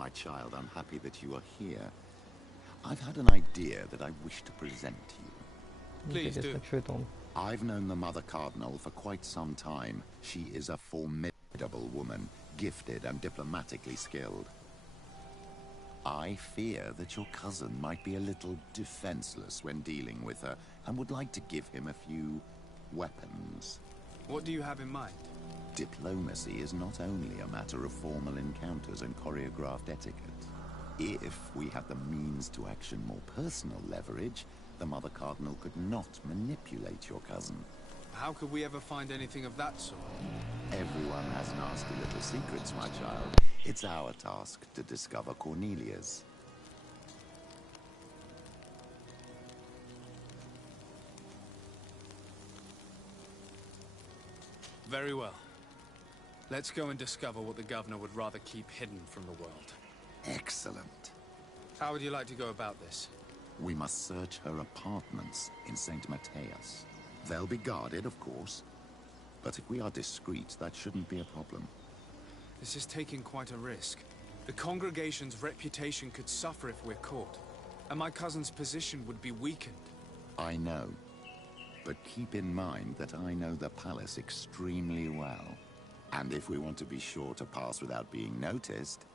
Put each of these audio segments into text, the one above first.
My child, I'm happy that you are here. I've had an idea that I wish to present to you. Please do. I've known the Mother Cardinal for quite some time. She is a formidable woman, gifted and diplomatically skilled. I fear that your cousin might be a little defenseless when dealing with her, and would like to give him a few weapons. What do you have in mind? Diplomacy is not only a matter of formal encounters and choreographed etiquette. If we had the means to action more personal leverage, the Mother Cardinal could not manipulate your cousin. How could we ever find anything of that sort? Everyone has nasty little secrets, my child. It's our task to discover Cornelia's. Very well. Let's go and discover what the governor would rather keep hidden from the world. Excellent. How would you like to go about this? We must search her apartments in St. Matthias. They'll be guarded, of course. But if we are discreet, that shouldn't be a problem. This is taking quite a risk. The congregation's reputation could suffer if we're caught, and my cousin's position would be weakened. I know. But keep in mind that I know the palace extremely well. And if we want to be sure to pass without being noticed,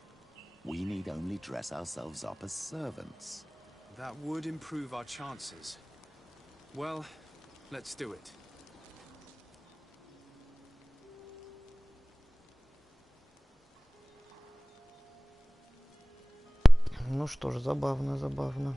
we need only dress ourselves up as servants. That would improve our chances. Well, let's do it. Ну что ж, забавно, забавно.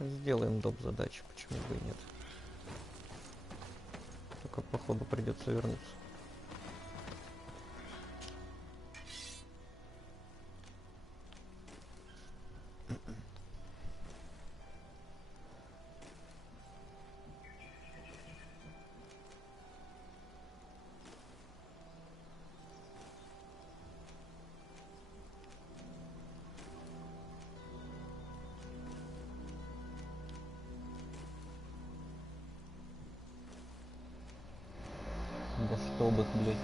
Сделаем доп. Задачи, почему бы и нет. Только походу придется вернуться. Да что бы, блядь.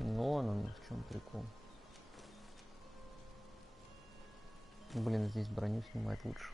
Ну, оно в чем прикол. Блин, здесь броню снимать лучше.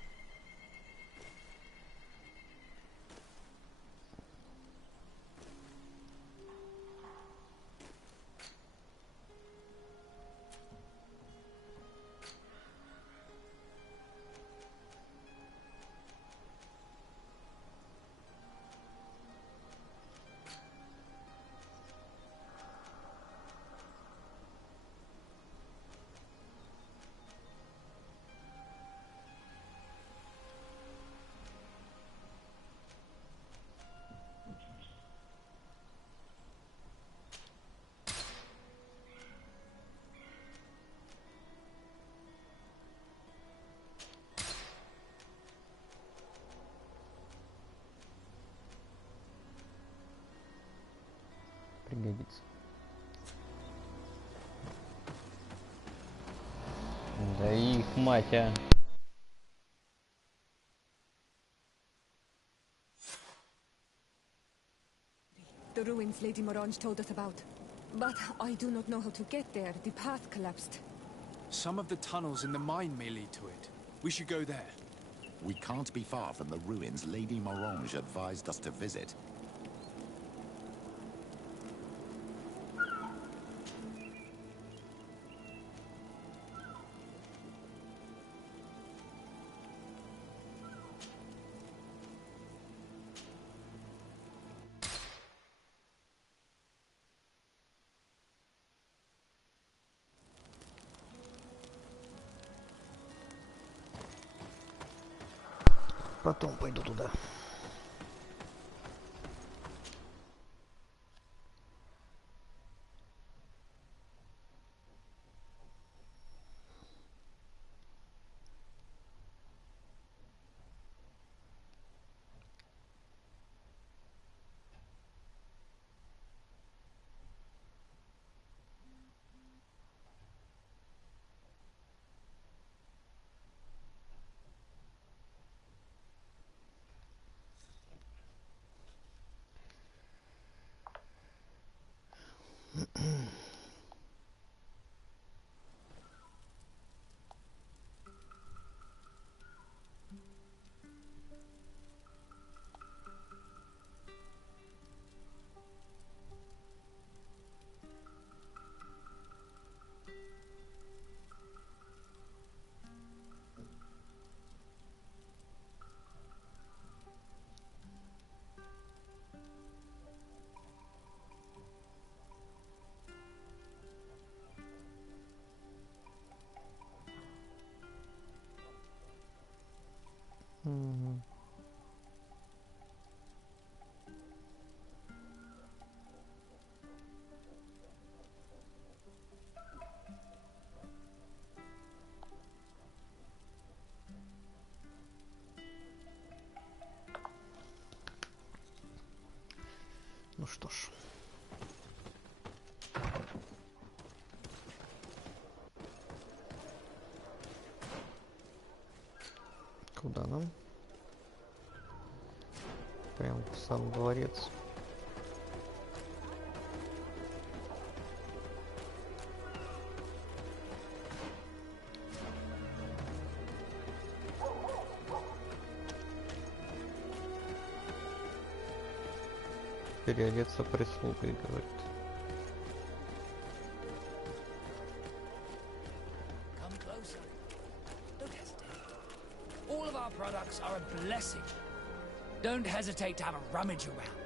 Пригодится. Да их мать, а. the ruins Lady Morange told us about. But I do not know how to get there. The path collapsed. Some of the tunnels in the mine may lead to it. We should go there. We can't be far from the ruins Lady Morange advised us to visit. Потом пойду туда. Ну что ж. Куда нам? Прям в сам дворец. Переодеться прислугой, говорит. Come closer. Don't hesitate. All of our products are a blessing. Don't hesitate to have a rummage around.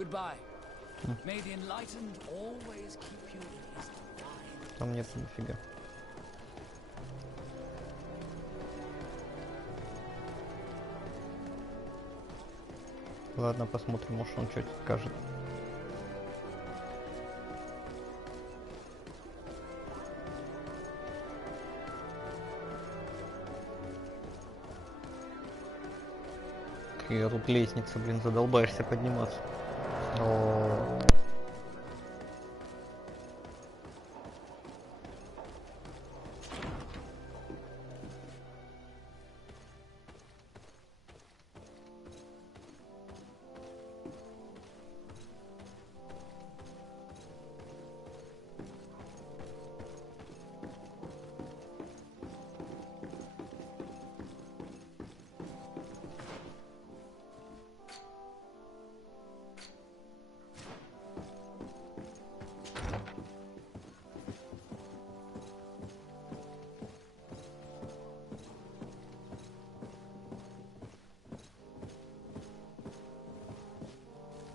Goodbye. May the enlightened always keep you in his divine. Там нет нифига. Ладно, посмотрим, может он что-то скажет. Какая тут лестница, блин, задолбаешься подниматься. О.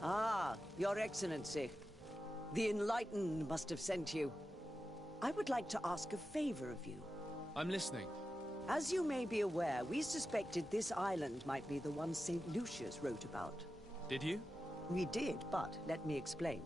Ah, Your Excellency. The Enlightened must have sent you. I would like to ask a favor of you. I'm listening. As you may be aware, we suspected this island might be the one St. Lucius wrote about. Did you? We did, but let me explain.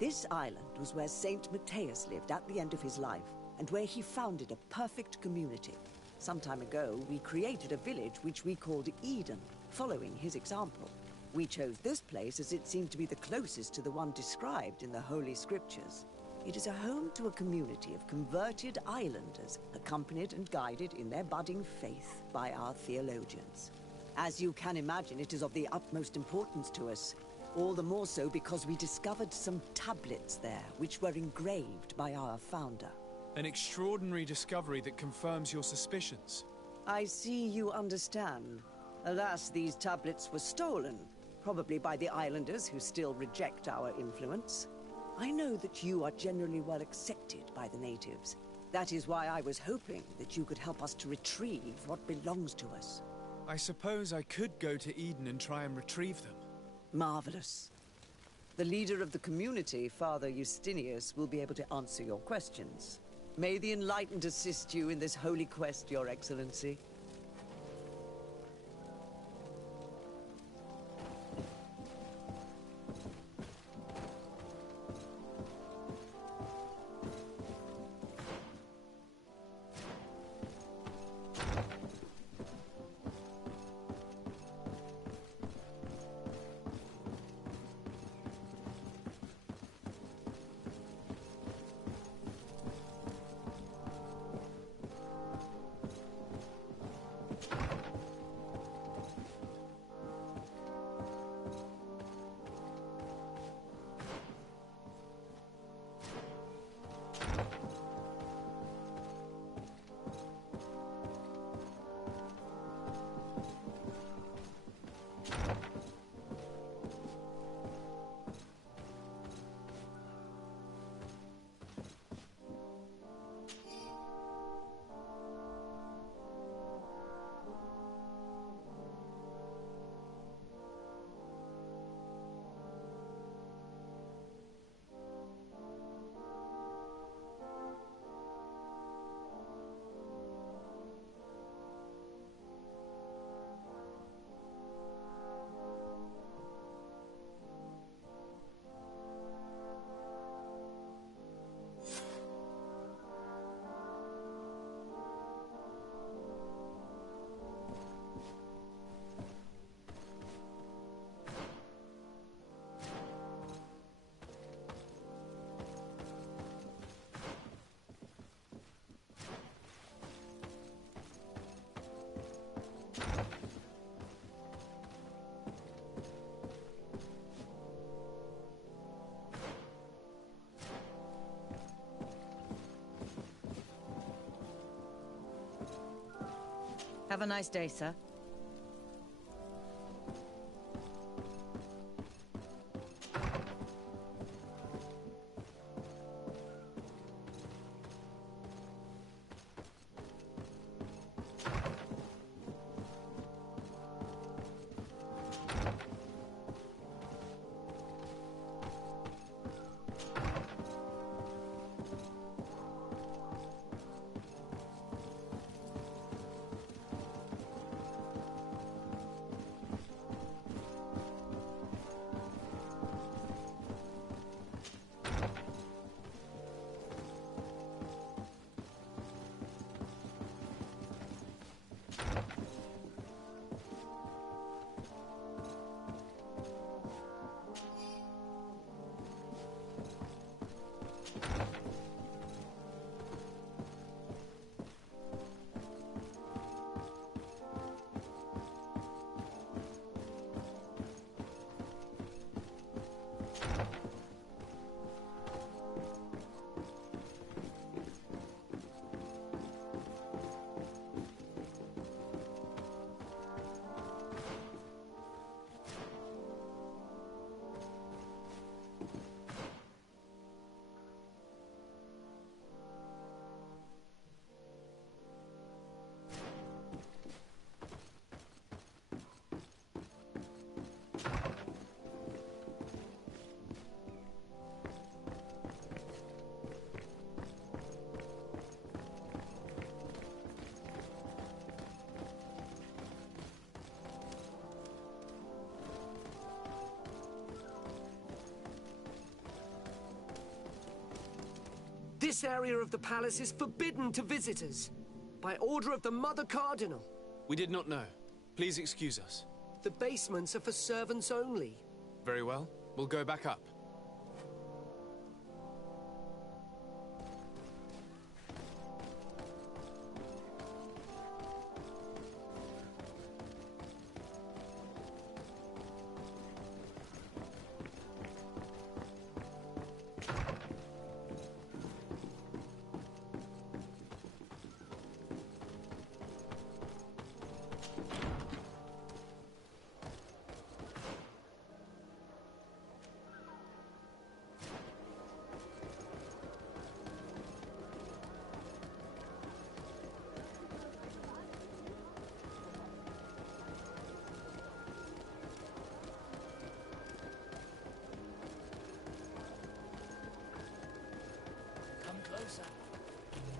This island was where St. Matthias lived at the end of his life, and where he founded a perfect community. Some time ago, we created a village which we called Eden, following his example. We chose this place as it seemed to be the closest to the one described in the Holy Scriptures. It is a home to a community of converted islanders, accompanied and guided in their budding faith by our theologians. As you can imagine, it is of the utmost importance to us, all the more so because we discovered some tablets there, which were engraved by our founder. An extraordinary discovery that confirms your suspicions. I see you understand. Alas, these tablets were stolen, probably by the islanders who still reject our influence. I know that you are generally well accepted by the natives. That is why I was hoping that you could help us to retrieve what belongs to us. I suppose I could go to Eden and try and retrieve them. Marvelous. The leader of the community, Father Justinius, will be able to answer your questions. May the Enlightened assist you in this holy quest, Your Excellency. Have a nice day, sir. This area of the palace is forbidden to visitors. By order of the Mother Cardinal. We did not know. Please excuse us. The basements are for servants only. Very well. We'll go back up.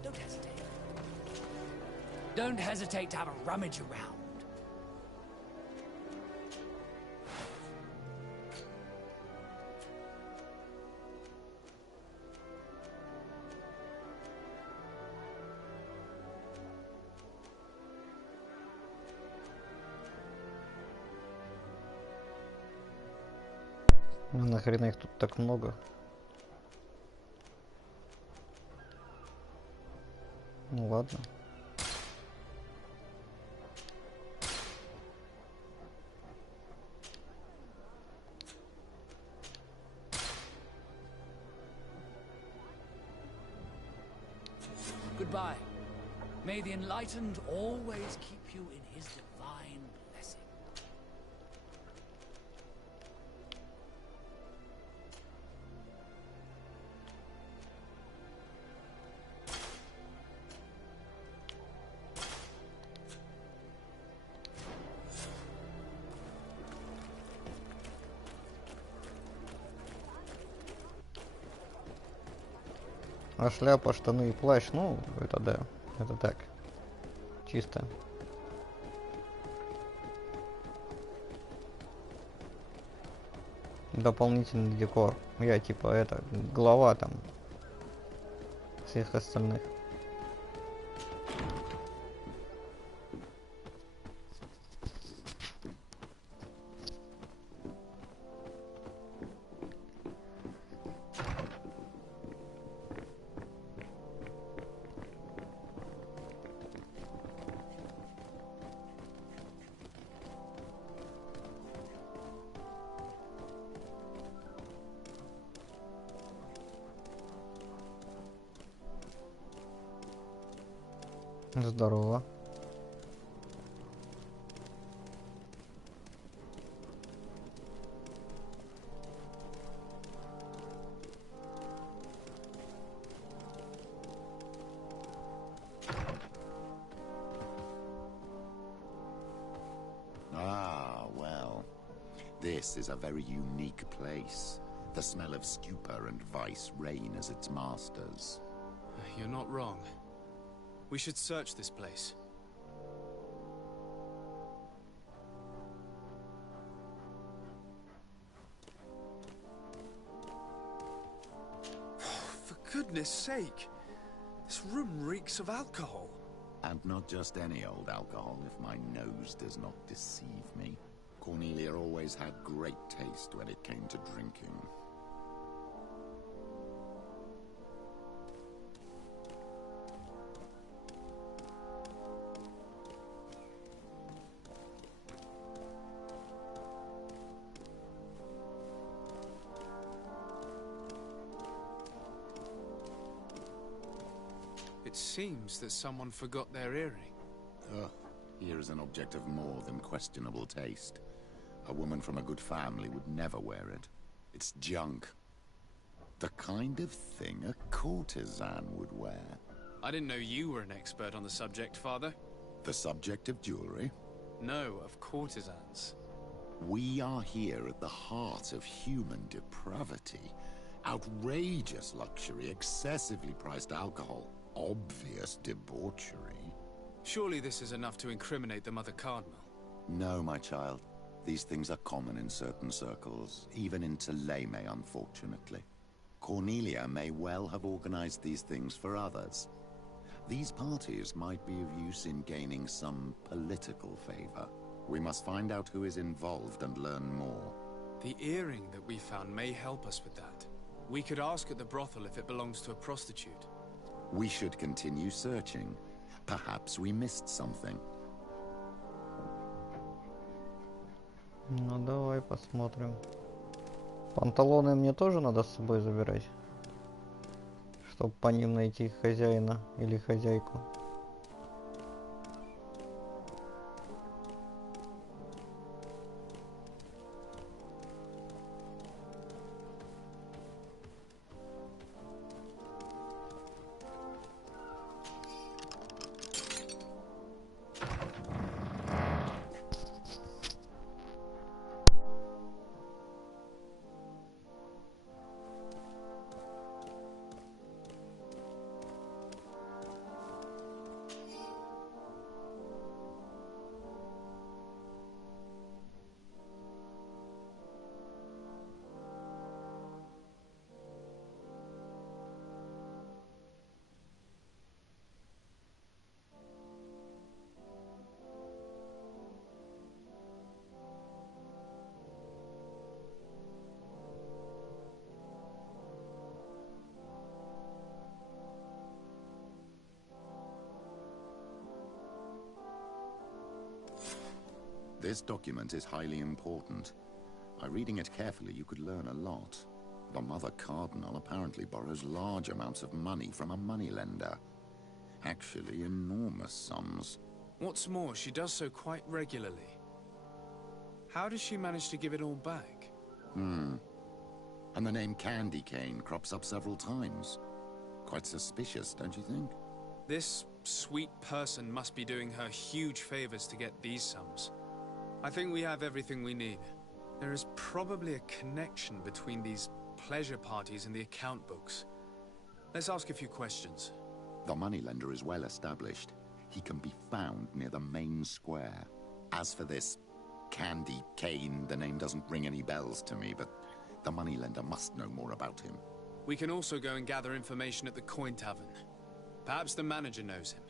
Don't hesitate. Don't hesitate to have a rummage around. Ну нахрена их тут так много? Ну ладно. Goodbye. May the enlightened always keep you in his divine blessing. А шляпа, штаны и плащ, ну, это да, это так, чисто. Дополнительный декор. Я типа это, глава там всех остальных. Здорово. Ah, well. This is a very unique place. The smell of stupor and vice reign as its masters. You're not wrong. We should search this place. For goodness sake! This room reeks of alcohol. And not just any old alcohol, if my nose does not deceive me. Cornelia always had great taste when it came to drinking. It seems that someone forgot their earring. Ugh, here is an object of more than questionable taste. A woman from a good family would never wear it. It's junk. The kind of thing a courtesan would wear. I didn't know you were an expert on the subject, Father. The subject of jewelry? No, of courtesans. We are here at the heart of human depravity. Outrageous luxury, excessively priced alcohol, obvious debauchery. Surely this is enough to incriminate the Mother Cardinal. No, my child. These things are common in certain circles, even in Tuleme, unfortunately. Cornelia may well have organized these things for others. These parties might be of use in gaining some political favor. We must find out who is involved and learn more. The earring that we found may help us with that. We could ask at the brothel if it belongs to a prostitute. We should continue searching. Perhaps we missed something. Ну давай посмотрим. Панталоны мне тоже надо с собой забирать, чтобы по ним найти хозяина или хозяйку. This document is highly important. By reading it carefully, you could learn a lot. The Mother Cardinal apparently borrows large amounts of money from a moneylender. Actually, enormous sums. What's more, she does so quite regularly. How does she manage to give it all back? And the name Candy Cane crops up several times. Quite suspicious, don't you think? This sweet person must be doing her huge favors to get these sums. I think we have everything we need. There is probably a connection between these pleasure parties and the account books. Let's ask a few questions. The moneylender is well established. He can be found near the main square. As for this Candy Cane, the name doesn't ring any bells to me, but the moneylender must know more about him. We can also go and gather information at the Coin Tavern. Perhaps the manager knows him.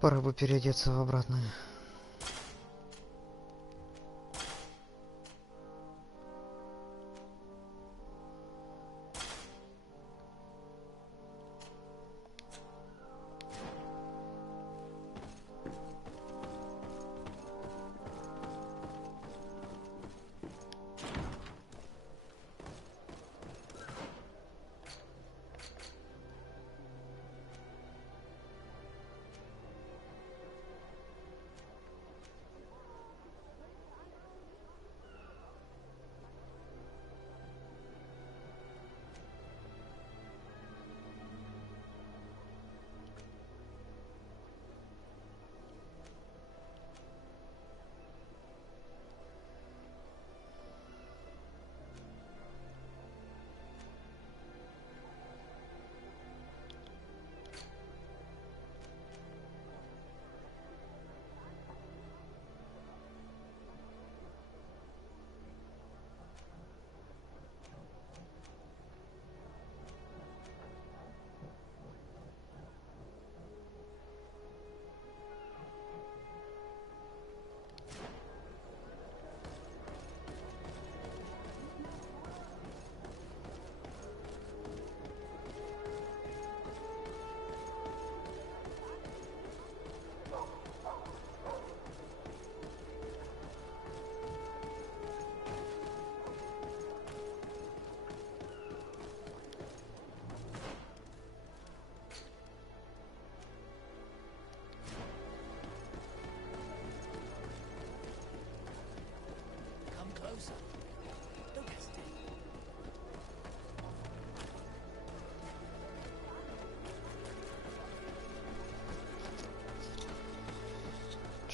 Пора бы переодеться в обратное.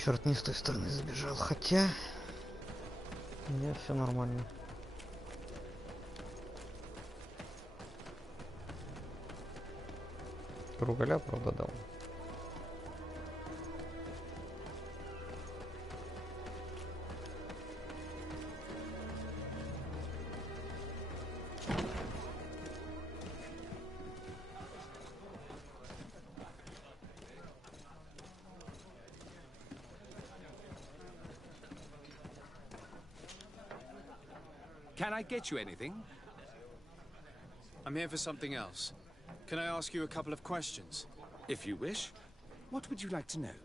Черт, не с той стороны забежал, хотя... Нет, все нормально. Кругаля, правда, дал. Can I get you anything? I'm here for something else. Can I ask you a couple of questions? If you wish. What would you like to know?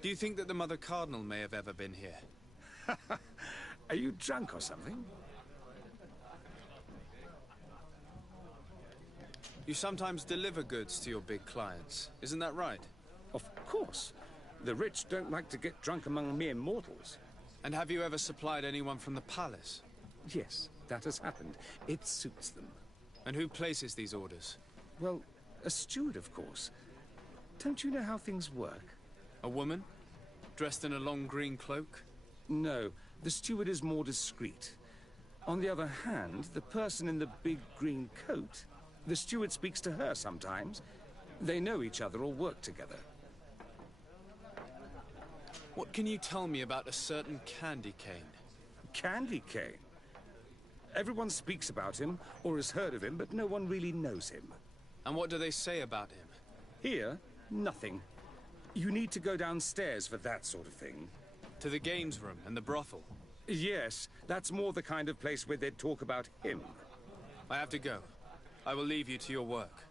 Do you think that the Mother Cardinal may have ever been here? Are you drunk or something? You sometimes deliver goods to your big clients, isn't that right? Of course. The rich don't like to get drunk among mere mortals. And have you ever supplied anyone from the palace? Yes, that has happened. It suits them. And who places these orders? Well, a steward, of course. Don't you know how things work? A woman? Dressed in a long green cloak? No, the steward is more discreet. On the other hand, the person in the big green coat, the steward speaks to her sometimes. They know each other or work together. What can you tell me about a certain candy cane? Candy cane? Everyone speaks about him, or has heard of him, but no one really knows him. And what do they say about him? Here, nothing. You need to go downstairs for that sort of thing. To the games room and the brothel? Yes, that's more the kind of place where they'd talk about him. I have to go. I will leave you to your work.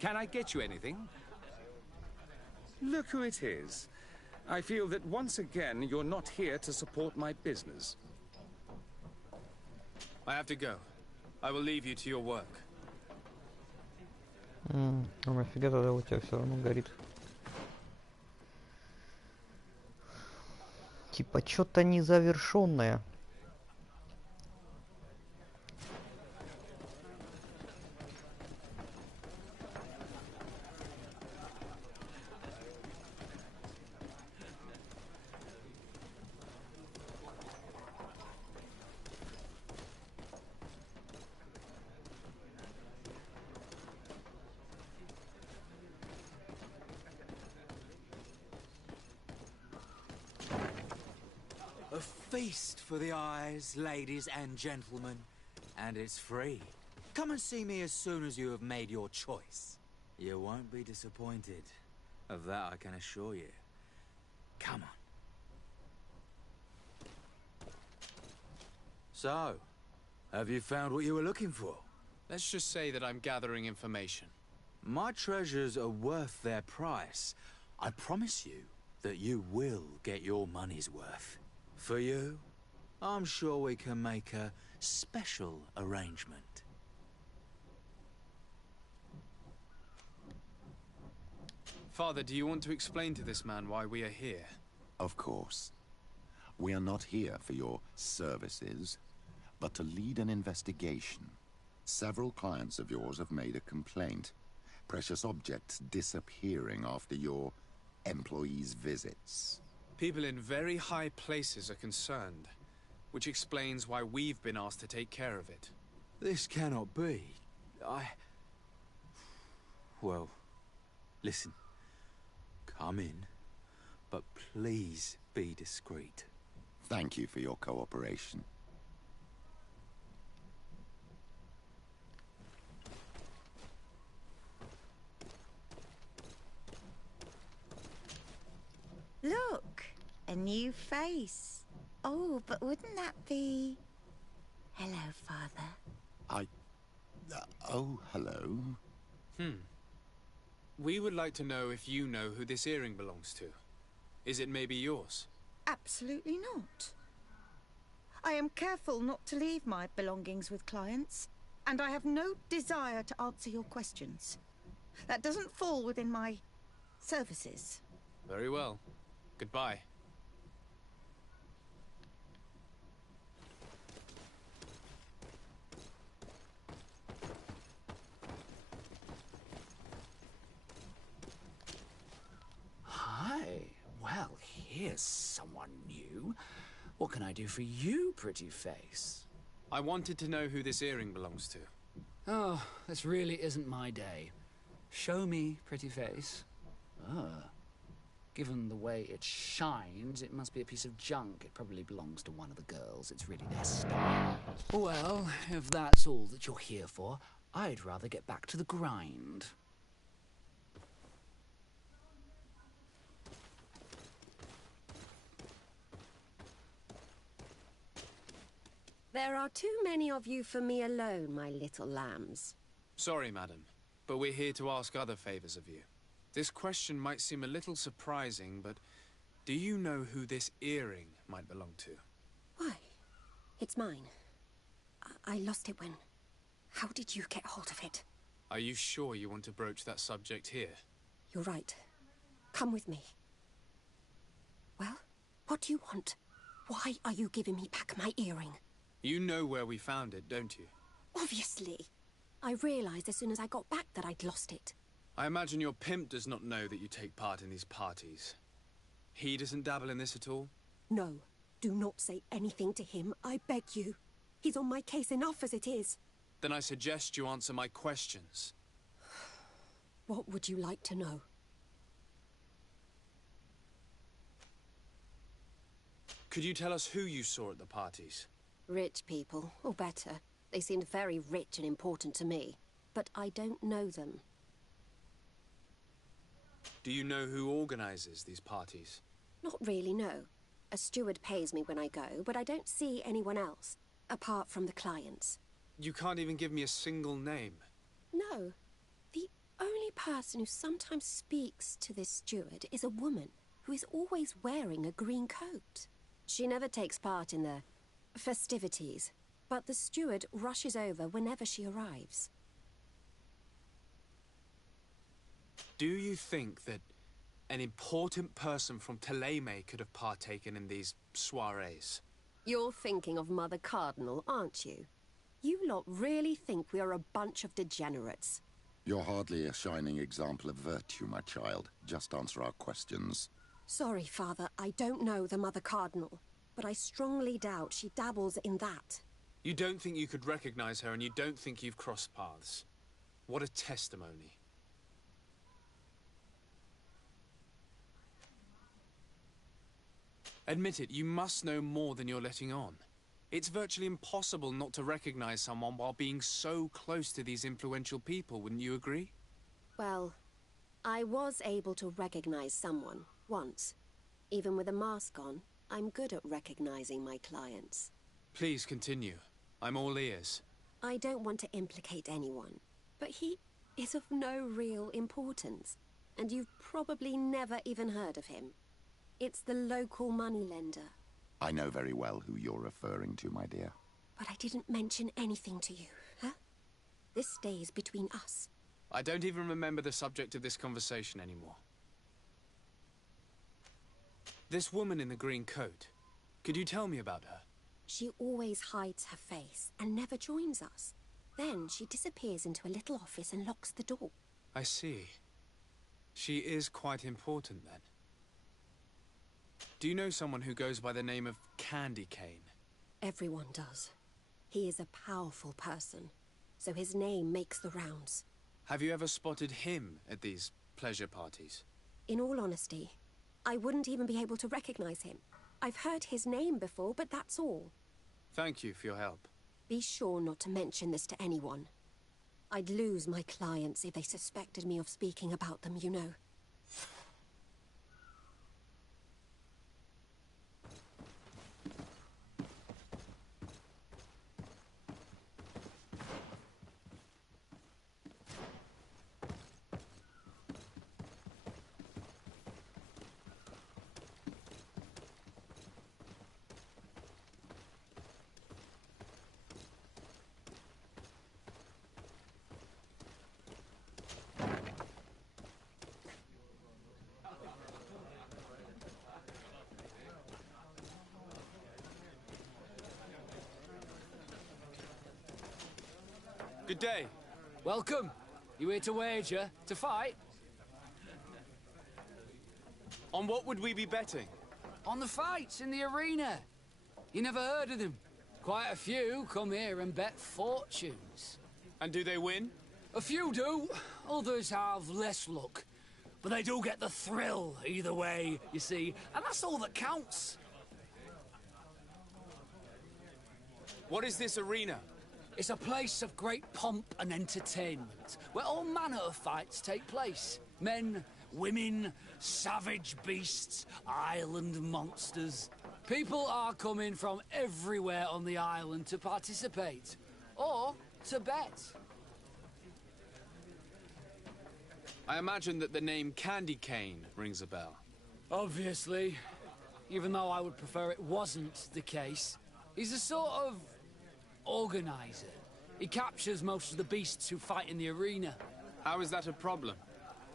Can I get you anything? Look who it is. I feel that once again you're not here to support my business. I have to go. I will leave you to your work. Нафига тогда у тебя все равно горит? Типа что-то незавершенное. A feast for the eyes, ladies and gentlemen, and it's free. Come and see me as soon as you have made your choice. You won't be disappointed. Of that I can assure you. Come on. So, have you found what you were looking for? Let's just say that I'm gathering information. My treasures are worth their price. I promise you that you will get your money's worth. For you, I'm sure we can make a special arrangement. Father, do you want to explain to this man why we are here? Of course. We are not here for your services, but to lead an investigation. Several clients of yours have made a complaint. Precious objects disappearing after your employees' visits. People in very high places are concerned, which explains why we've been asked to take care of it. This cannot be. Well, listen. Come in, but please be discreet. Thank you for your cooperation. Look, a new face. Oh, but wouldn't that be... Hello, Father. Oh, hello. We would like to know if you know who this earring belongs to. Is it maybe yours? Absolutely not. I am careful not to leave my belongings with clients, and I have no desire to answer your questions. That doesn't fall within my services. Very well. Goodbye. as someone new. What can I do for you, pretty face? I wanted to know who this earring belongs to. Oh, this really isn't my day. Show me, pretty face. Given the way it shines, it must be a piece of junk. It probably belongs to one of the girls. It's really their style. Well, if that's all that you're here for, I'd rather get back to the grind. There are too many of you for me alone, my little lambs. Sorry, madam, but we're here to ask other favors of you. This question might seem a little surprising, but do you know who this earring might belong to? Why? It's mine. I lost it when... How did you get hold of it? Are you sure you want to broach that subject here? You're right. Come with me. Well, what do you want? Why are you giving me back my earring? You know where we found it, don't you? Obviously. I realized as soon as I got back that I'd lost it. I imagine your pimp does not know that you take part in these parties. He doesn't dabble in this at all? No. Do not say anything to him, I beg you. He's on my case enough as it is. Then I suggest you answer my questions. What would you like to know? Could you tell us who you saw at the parties? Rich people, or better. They seemed very rich and important to me. But I don't know them. Do you know who organizes these parties? Not really, no. A steward pays me when I go, but I don't see anyone else, apart from the clients. You can't even give me a single name. No. The only person who sometimes speaks to this steward is a woman who is always wearing a green coat. She never takes part in the festivities, but the steward rushes over whenever she arrives. Do you think that an important person from Teleme could have partaken in these soirees? You're thinking of Mother Cardinal, aren't you? You lot really think we are a bunch of degenerates. You're hardly a shining example of virtue, my child. Just answer our questions. Sorry, Father, I don't know the Mother Cardinal, but I strongly doubt she dabbles in that. You don't think you could recognize her, and you don't think you've crossed paths. What a testimony. Admit it, you must know more than you're letting on. It's virtually impossible not to recognize someone while being so close to these influential people, wouldn't you agree? Well, I was able to recognize someone, once. Even with a mask on, I'm good at recognizing my clients. Please continue. I'm all ears. I don't want to implicate anyone, but he is of no real importance, and you've probably never even heard of him. It's the local moneylender. I know very well who you're referring to, my dear. But I didn't mention anything to you, huh? This stays between us. I don't even remember the subject of this conversation anymore. This woman in the green coat, could you tell me about her? She always hides her face and never joins us. Then she disappears into a little office and locks the door. I see. She is quite important then. Do you know someone who goes by the name of Candy Cane? Everyone does. He is a powerful person, so his name makes the rounds. Have you ever spotted him at these pleasure parties? In all honesty, I wouldn't even be able to recognize him. I've heard his name before, but that's all. Thank you for your help. Be sure not to mention this to anyone. I'd lose my clients if they suspected me of speaking about them, you know. Good day. Welcome. You here to wager? To fight? On what would we be betting? On the fights in the arena. You never heard of them? Quite a few come here and bet fortunes. And do they win? A few do. Others have less luck. But they do get the thrill either way, you see. And that's all that counts. What is this arena? It's a place of great pomp and entertainment, where all manner of fights take place. Men, women, savage beasts, island monsters. People are coming from everywhere on the island to participate, or to bet. I imagine that the name Candy Cane rings a bell. Obviously, even though I would prefer it wasn't the case. He's a sort of organizer. He captures most of the beasts who fight in the arena. How is that a problem?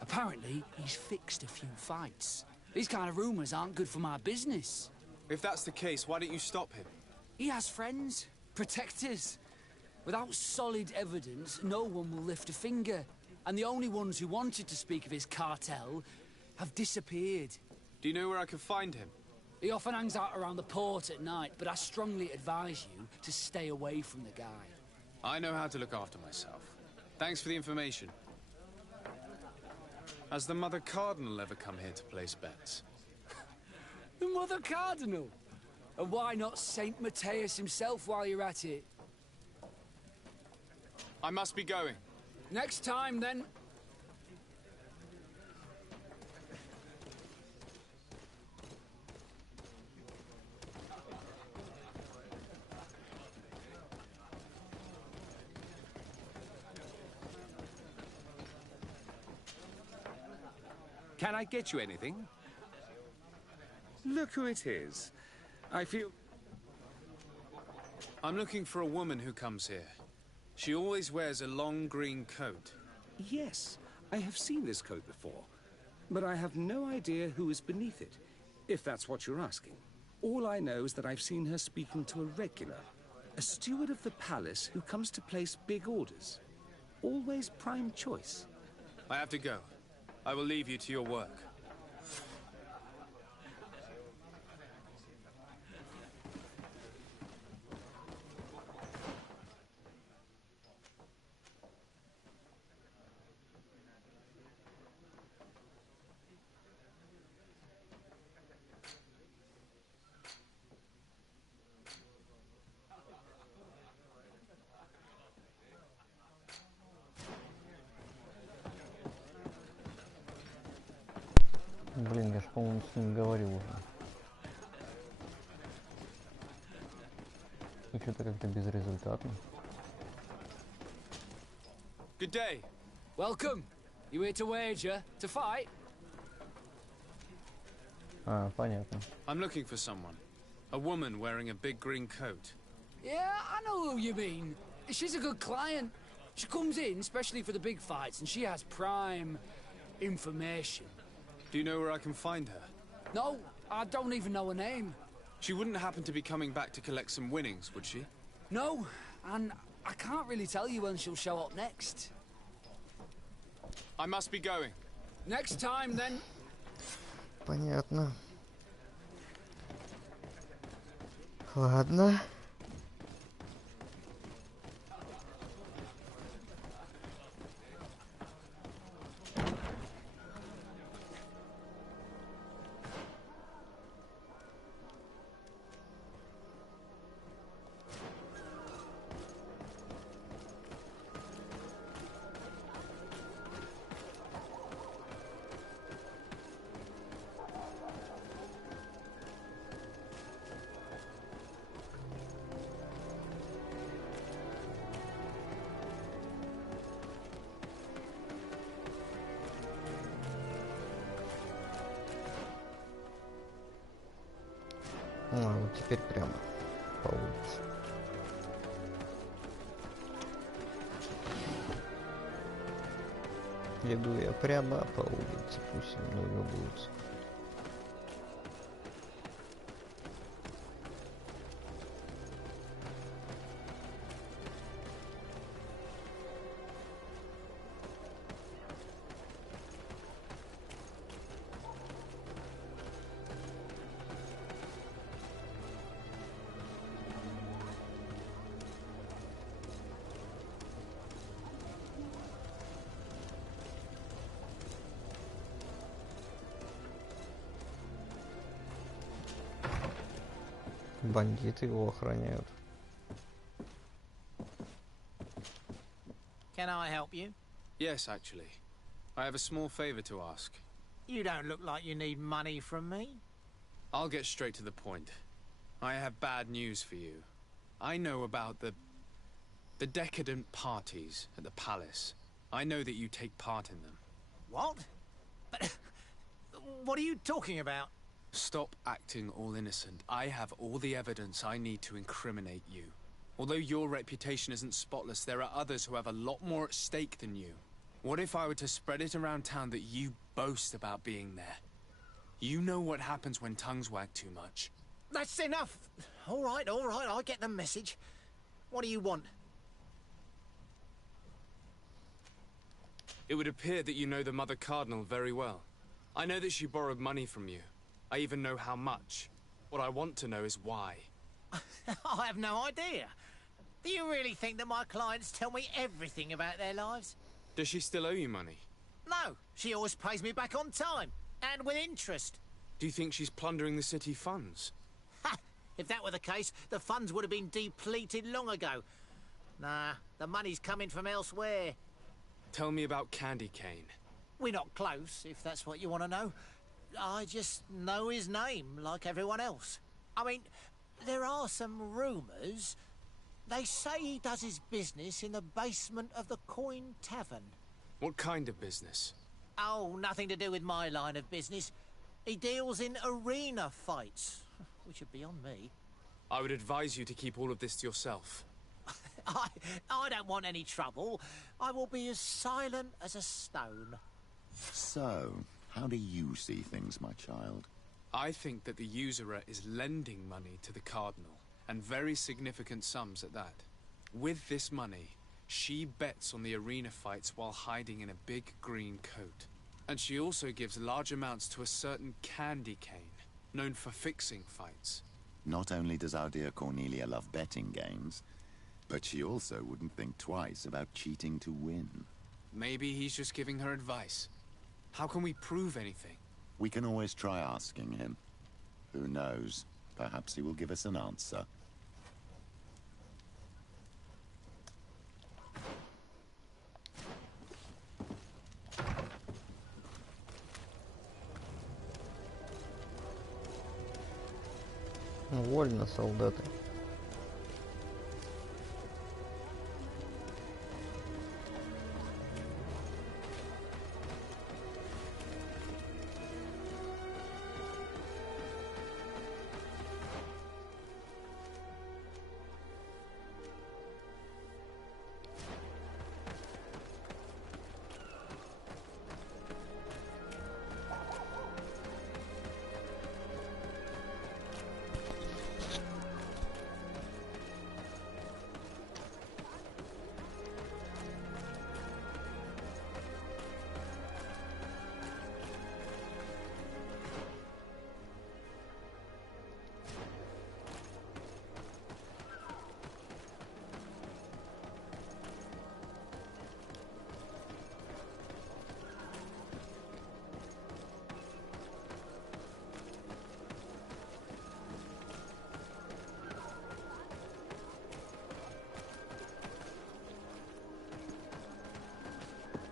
Apparently, he's fixed a few fights. These kind of rumors aren't good for my business. If that's the case, why don't you stop him? He has friends, protectors. Without solid evidence, no one will lift a finger. And the only ones who wanted to speak of his cartel have disappeared. Do you know where I can find him? He often hangs out around the port at night, but I strongly advise you to stay away from the guy. I know how to look after myself. Thanks for the information. Has the Mother Cardinal ever come here to place bets? The Mother Cardinal? And why not Saint Matthias himself while you're at it? I must be going. Next time, then. Can I get you anything? Look who it is. I feel... I'm looking for a woman who comes here. She always wears a long green coat. Yes, I have seen this coat before, but I have no idea who is beneath it, if that's what you're asking. All I know is that I've seen her speaking to a regular, a steward of the palace who comes to place big orders. Always prime choice. I have to go. I will leave you to your work. Блин, я ж, по-моему, с ним говорил уже. И что-то как-то безрезультатно. Good day. Welcome. You here to wager? To fight? А, понятно. I'm looking for someone. A woman wearing a big green coat. Yeah, I know who you mean. She's a good client. She comes in, especially for the big fights, and she has prime information. Do you know where I can find her? No, I don't even know her name. She wouldn't happen to be coming back to collect some winnings, would she? No, and I can't really tell you when she'll show up next. I must be going. Next time, then. Понятно. Ладно. А, вот теперь прямо по улице. Иду я прямо по улице, пусть мной любуются. Бандиты его охраняют. Can I help you? Yes, actually. I have a small favor to ask. You don't look like you need money from me. I'll get straight to the point. I have bad news for you. I know about the decadent parties at the palace. I know that you take part in them. What? What are you talking about? Stop acting all innocent. I have all the evidence I need to incriminate you. Although your reputation isn't spotless, there are others who have a lot more at stake than you. What if I were to spread it around town that you boast about being there? You know what happens when tongues wag too much. That's enough. All right, I get the message. What do you want? It would appear that you know the Mother Cardinal very well. I know that she borrowed money from you. I even know how much. What I want to know is why. I have no idea. Do you really think that my clients tell me everything about their lives? Does she still owe you money? No, she always pays me back on time, and with interest. Do you think she's plundering the city funds? Ha! If that were the case, the funds would have been depleted long ago. Nah, the money's coming from elsewhere. Tell me about Candy Cane. We're not close, if that's what you want to know. I just know his name, like everyone else. I mean, there are some rumours. They say he does his business in the basement of the Coin Tavern. What kind of business? Oh, nothing to do with my line of business. He deals in arena fights, which would be on me. I would advise you to keep all of this to yourself. I don't want any trouble. I will be as silent as a stone. So, how do you see things, my child? I think that the usurer is lending money to the Cardinal, and very significant sums at that. With this money, she bets on the arena fights while hiding in a big green coat. And she also gives large amounts to a certain Candy Cane, known for fixing fights. Not only does our dear Cornelia love betting games, but she also wouldn't think twice about cheating to win. Maybe he's just giving her advice. How can we prove anything? We can always try asking him. Who knows? Perhaps he will give us an answer. Вольно, солдаты.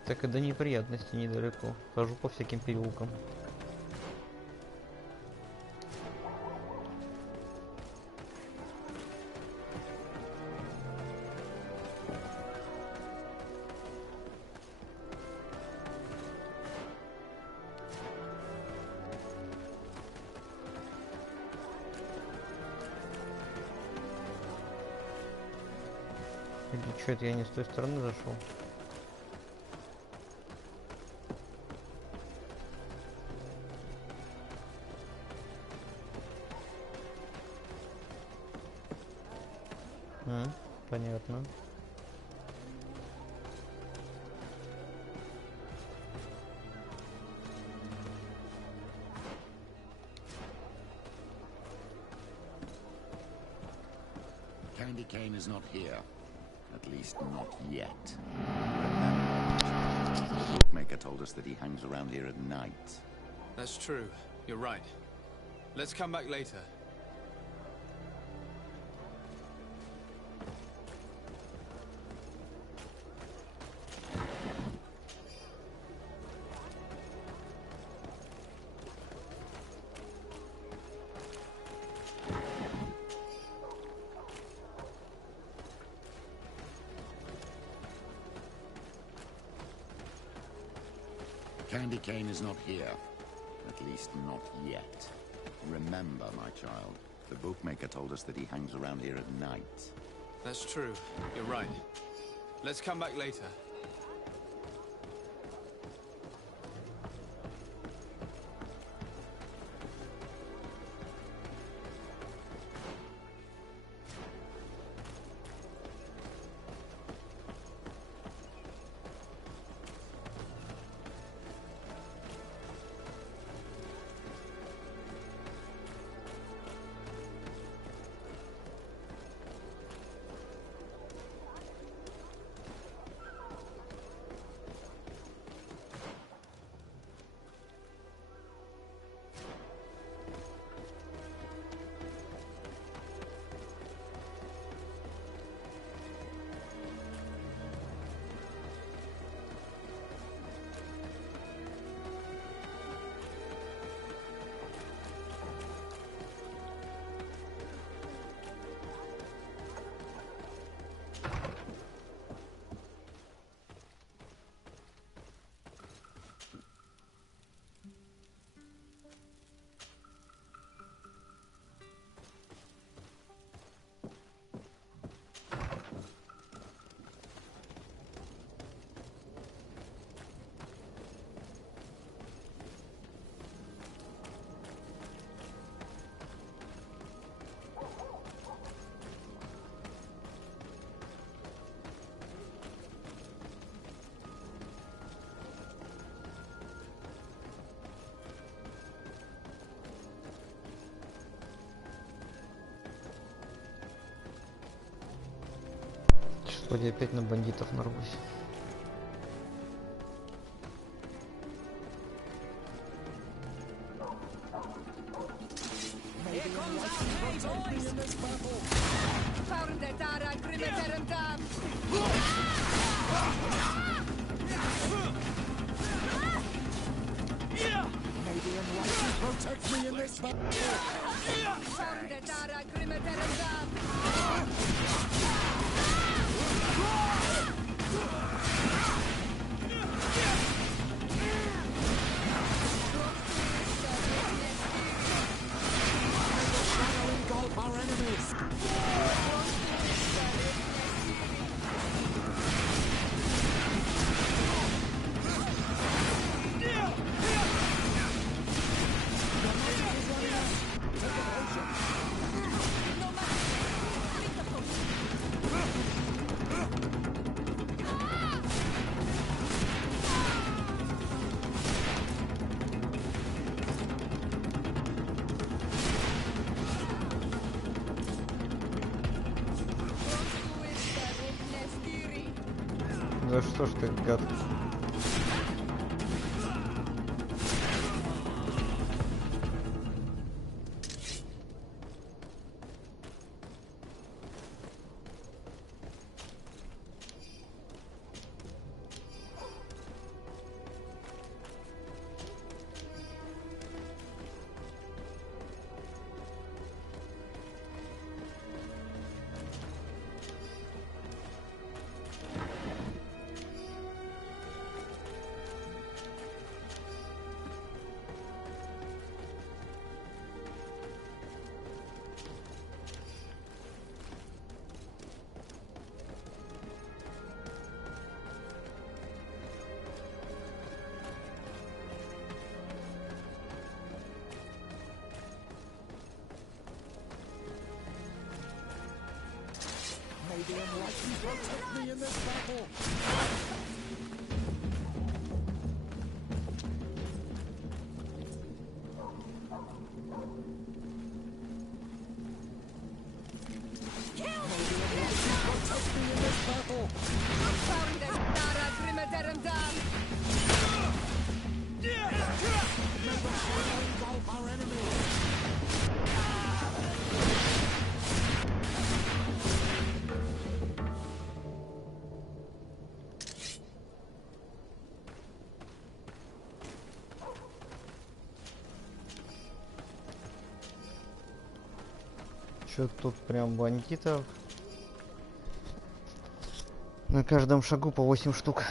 Так и до неприятностей недалеко. Хожу по всяким переулкам. Или что, это я не с той стороны зашел? Понятно. Candy Cane is not here. At least not yet. The bookmaker told us that he hangs around here at night. That's true. You're right. Let's come back later. Candy Cane is not here. At least not yet. Remember, my child, the bookmaker told us that he hangs around here at night. That's true. You're right. Let's come back later. Господи, опять на бандитов нарвусь. Protect me in this battle! Engulf our enemies! Да что ж ты, гад? May the enlightened protect me in this battle! Чё тут прям бандитов? На каждом шагу по 8 штук.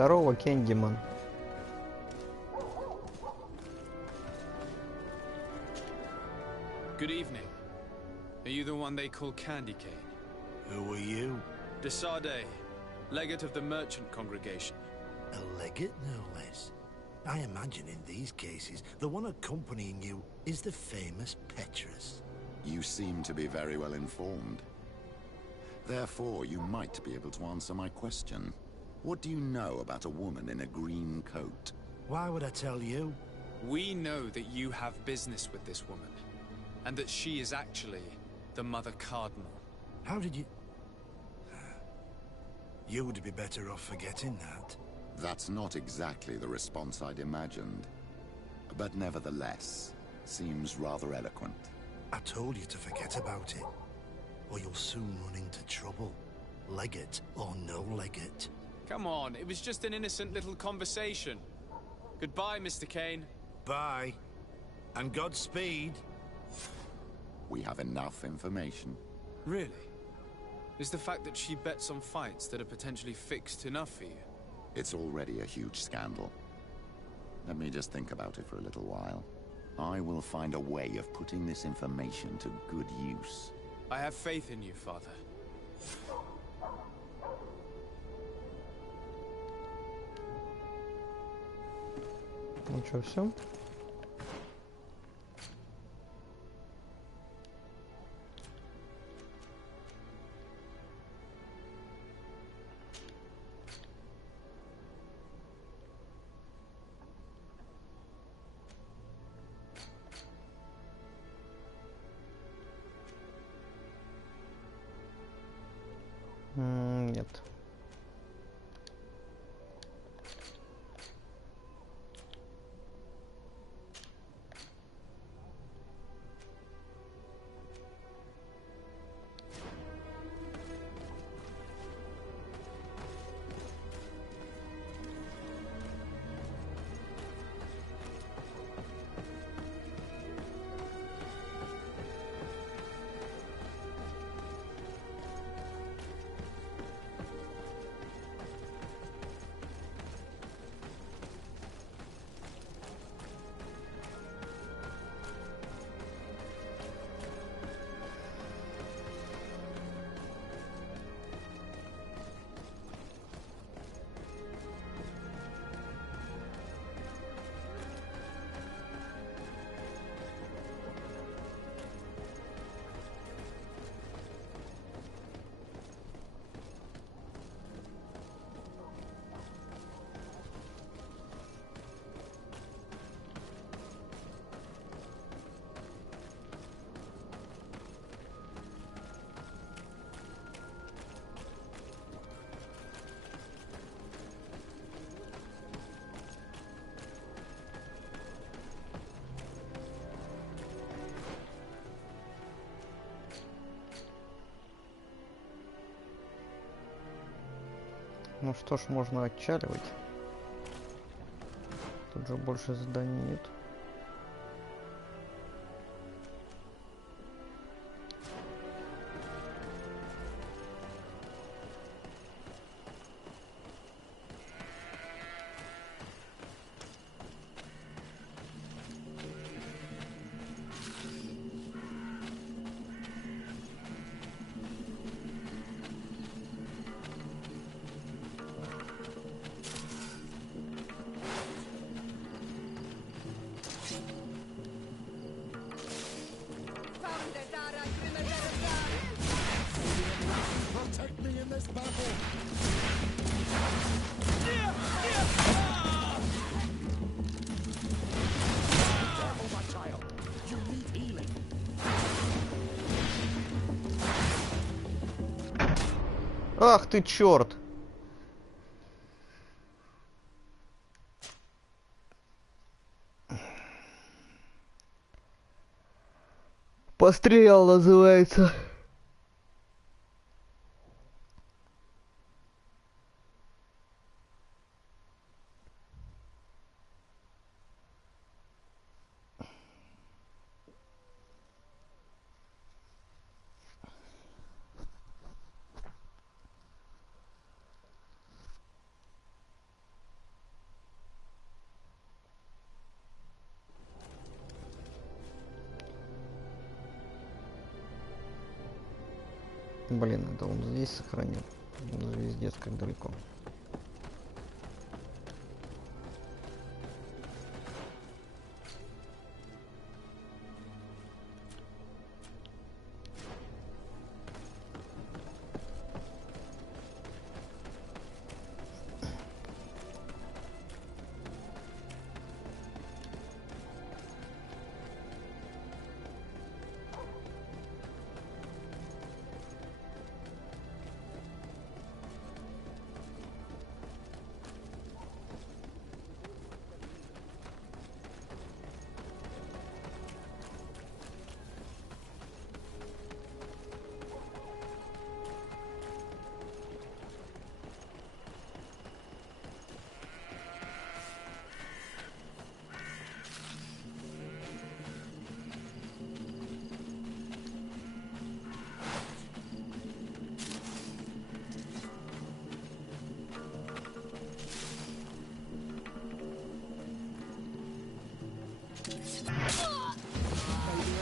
Здорово, Кендиман. Good evening. Are you the one they call Candy Cane? Who are you? Desade, legate of the merchant congregation. A legate, no less. I imagine in these cases, the one accompanying you is the famous Petrus. You seem to be very well informed. Therefore, you might be able to answer my question. What do you know about a woman in a green coat? Why would I tell you? We know that you have business with this woman, and that she is actually the Mother Cardinal. How did you... You would be better off forgetting that. That's not exactly the response I'd imagined. But nevertheless, seems rather eloquent. I told you to forget about it, or you'll soon run into trouble. Legate or no legate. Come on, it was just an innocent little conversation. Goodbye, Mr. Kane. Bye. And Godspeed. We have enough information. Really? Is the fact that she bets on fights that are potentially fixed enough for you? It's already a huge scandal. Let me just think about it for a little while. I will find a way of putting this information to good use. I have faith in you, Father. Ну что, все? Нет. Ну что ж, можно отчаливать. Тут же больше заданий нет. Ах ты черт! Пострелял, называется. Блин, это он здесь сохранил. Звездец, как далеко.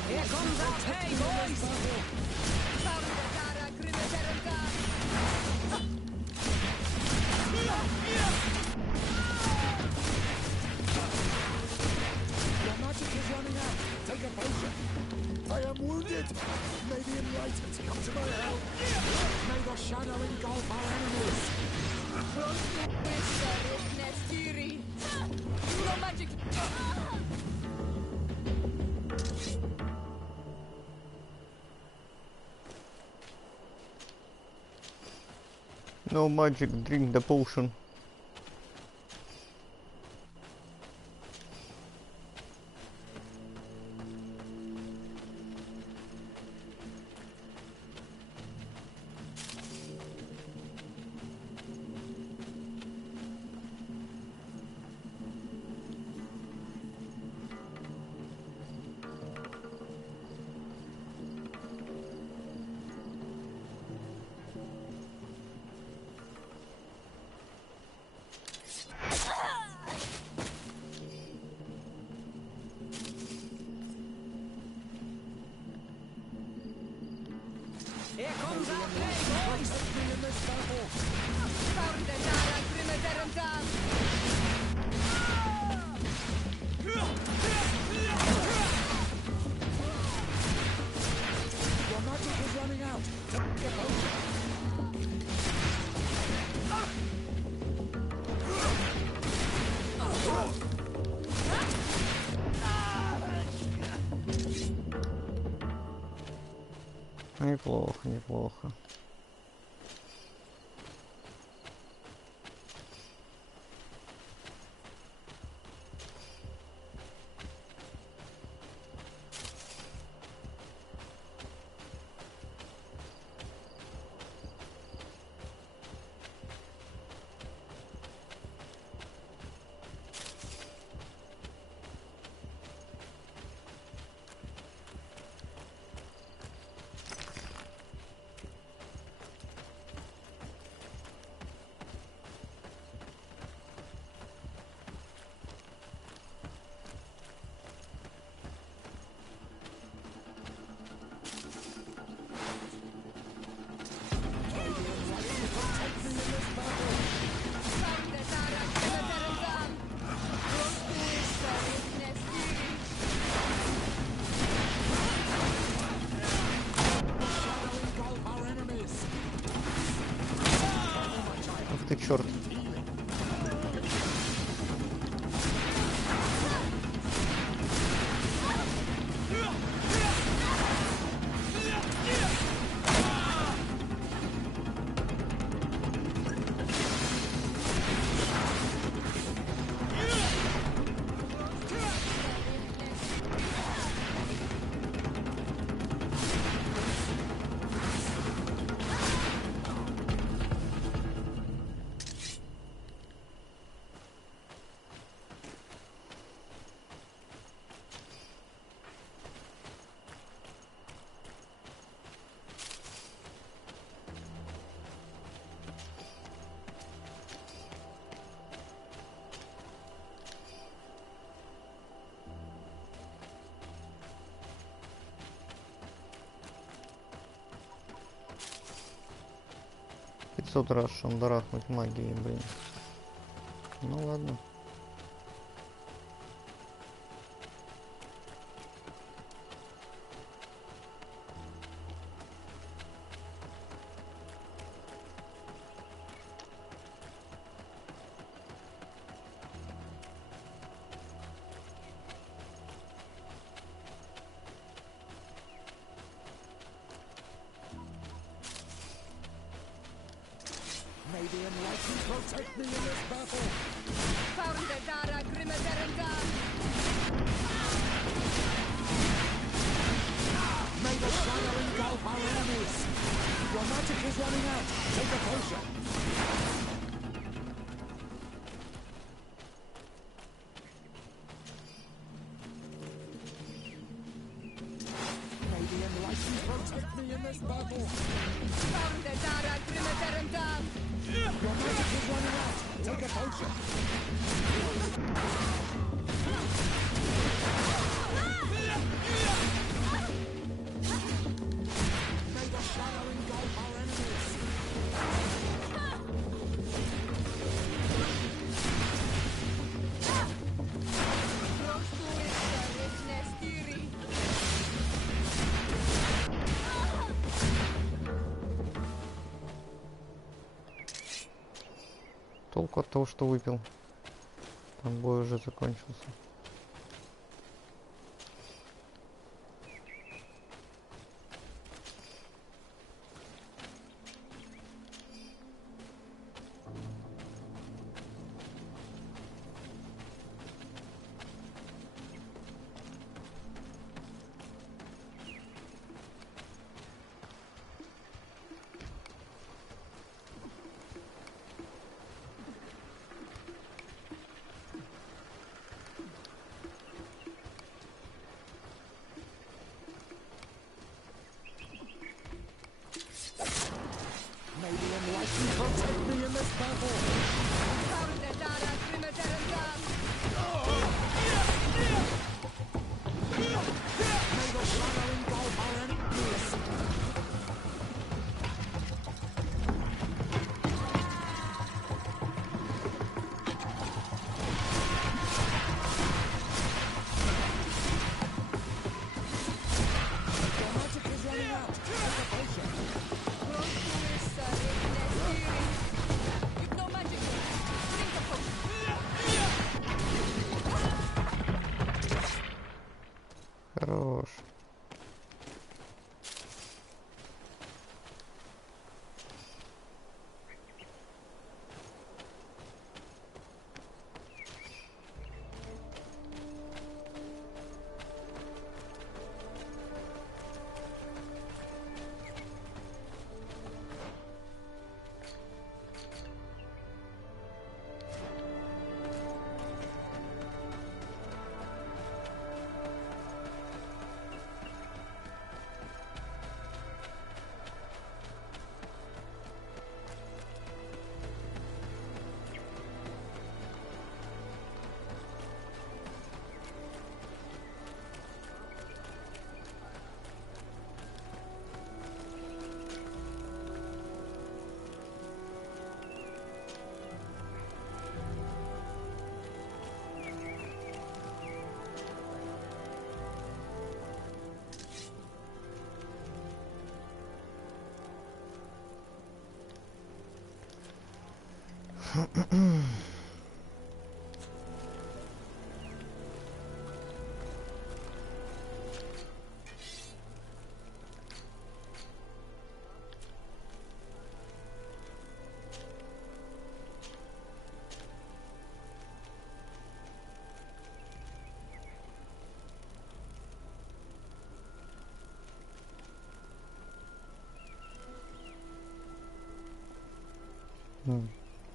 Here comes our pay, boys! Your magic is running out. Take a potion. I am wounded. May the enlightened come to my help. May the shadow engulf our enemies. Magic. No magic, drink the potion. Here comes our pay, boys! Your magic is running out. Take a potion. Неплохо, неплохо. Ах ты черт. 500 раз шандарахнуть магией, блин. Ну ладно. May the enlightened protect me in this battle. May the shadow engulf our enemies. Your magic is running out. Take a potion. May the enlightened protect me in this battle. Your magic is running out. Take a potion. May the shadow engulf our enemies. Толку от того, что выпил. Там бой уже закончился. May the enlightened protect me in this battle. May the shadow engulf our enemies. Your magic is running out. Take a potion. Хорош.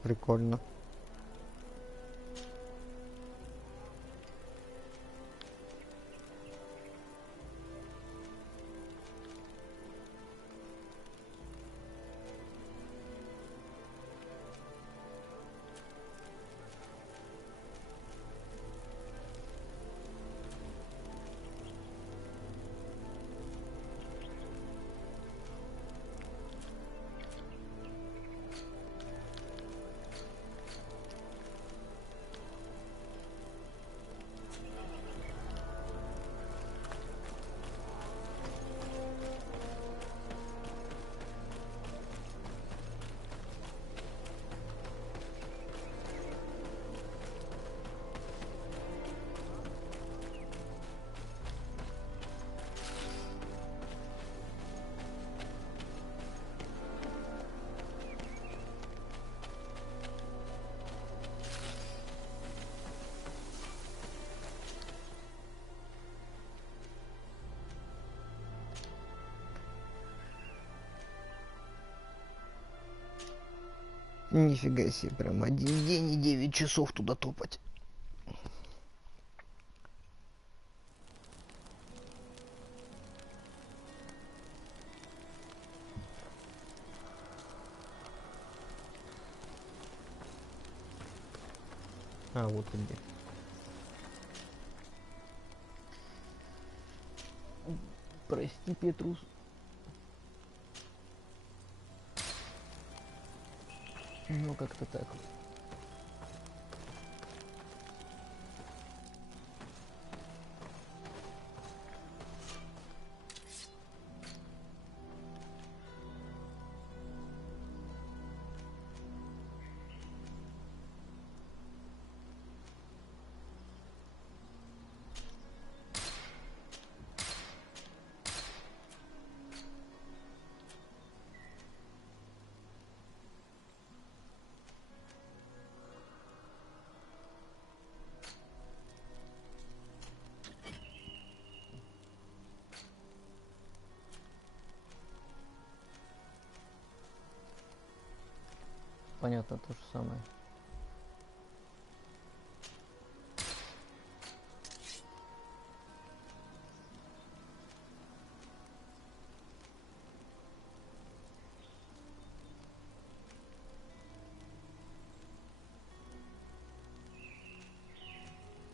Прикольно. Нифига себе, прям 1 день и 9 часов туда топать. А, вот и где. Прости, Петрус. Ну, как-то так вот. Понятно, то же самое.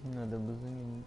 Надо бы заменить.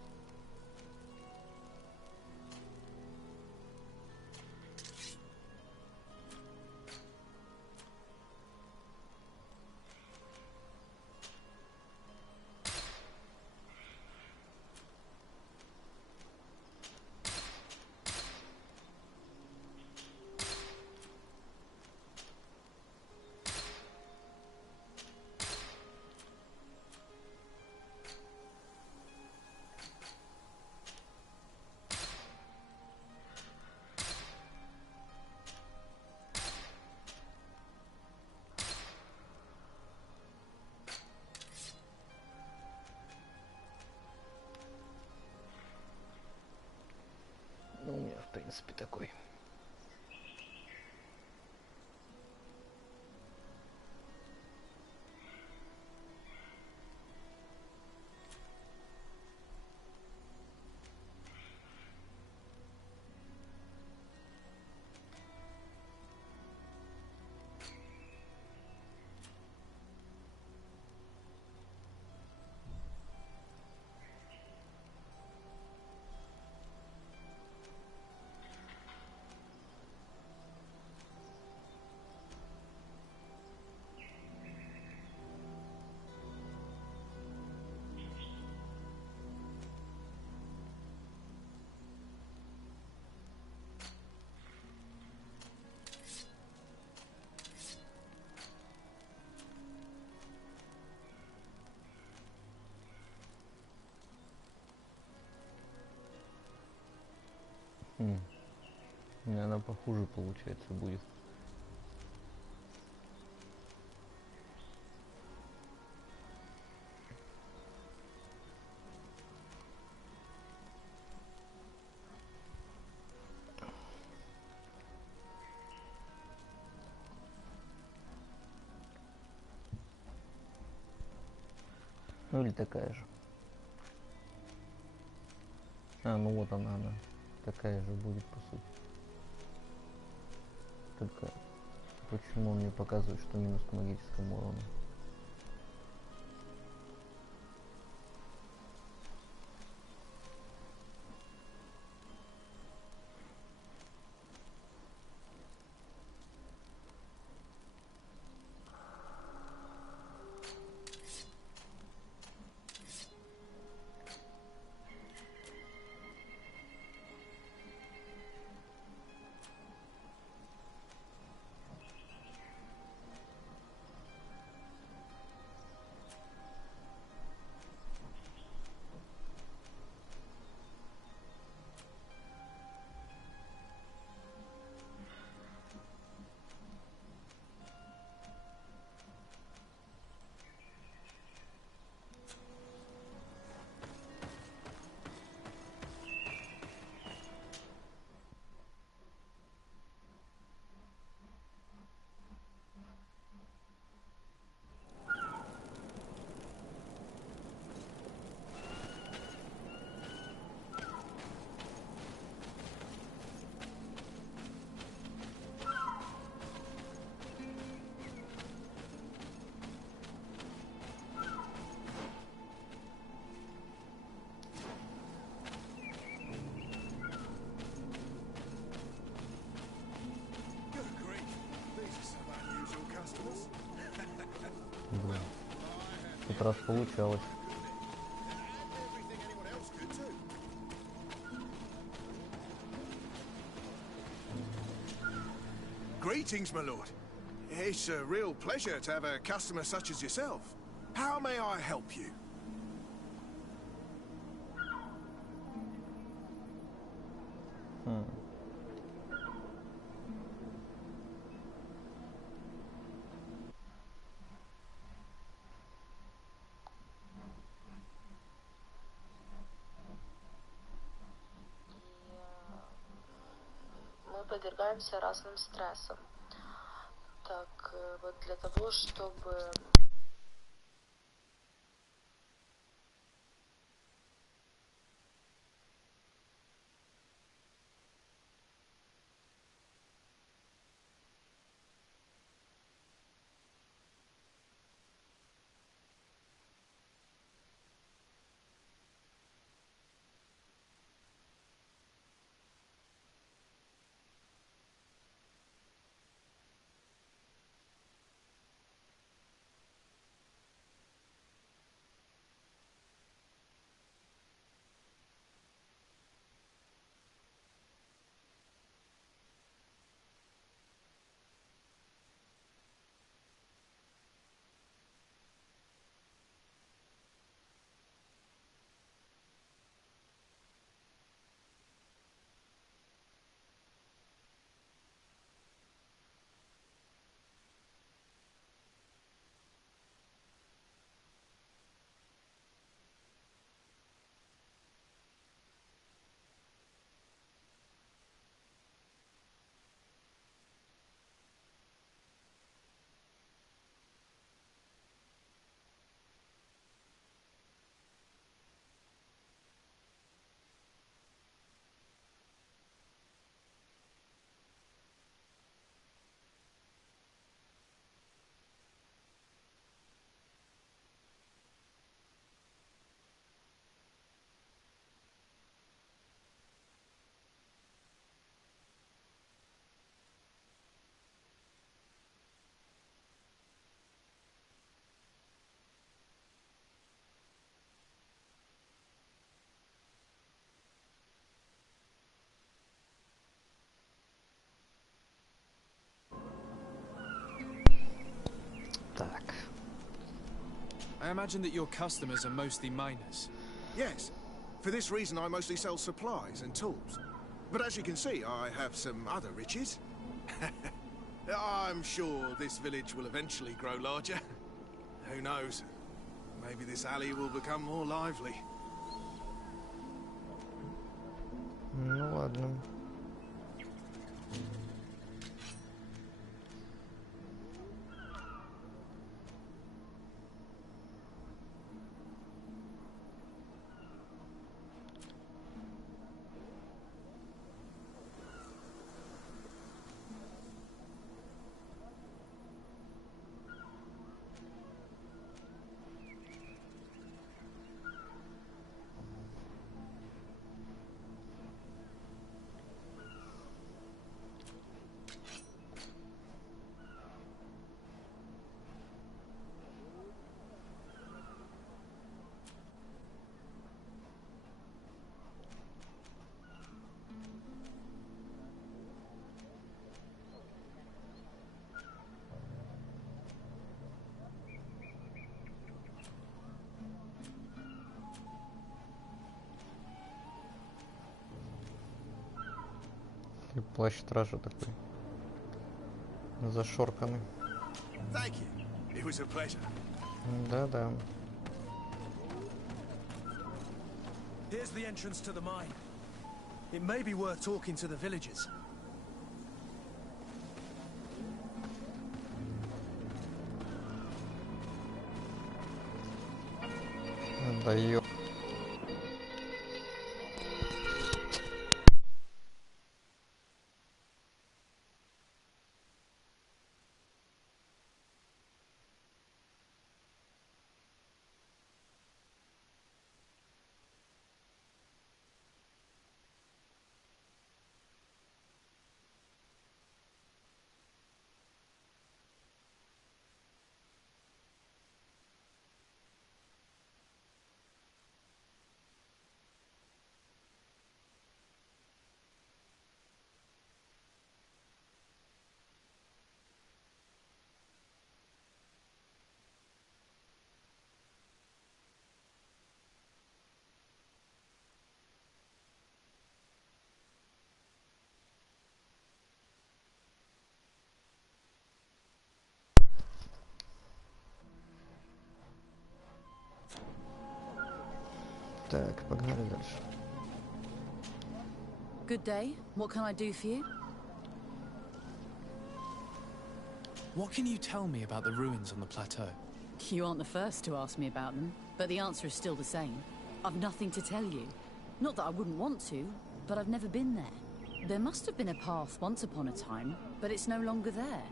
Ну, у меня, в принципе, такой. Она похуже, получается, будет. Ну или такая же. А, ну вот она такая же будет, по сути. Только почему он мне показывает, что минус к магическому урону? В этот раз получалось. Greetings, my lord. It's a real pleasure to have a customer such as yourself. How may I help you? Мы подвергаемся разным стрессам. Так, вот для того, чтобы... Так. I imagine that your customers are mostly miners. Yes. For this reason, I mostly sell supplies and tools. But as you can see, I have some other riches. I'm sure this village will eventually grow larger. Who knows? Maybe this alley will become more lively. Ну ладно. И плащ стража такой. Зашорканный. Thank you. It was a pleasure. Да-да. Here's the entrance to the mine. It may be worth talking to the villagers. Да ё... Так, погнали дальше. Good day. What can I do for you? What can you tell me about the ruins on the plateau? You aren't the first to ask me about them, but the answer is still the same. I've nothing to tell you. Not that I wouldn't want to, but I've never been there. There must have been a path once upon a time, but it's no longer there.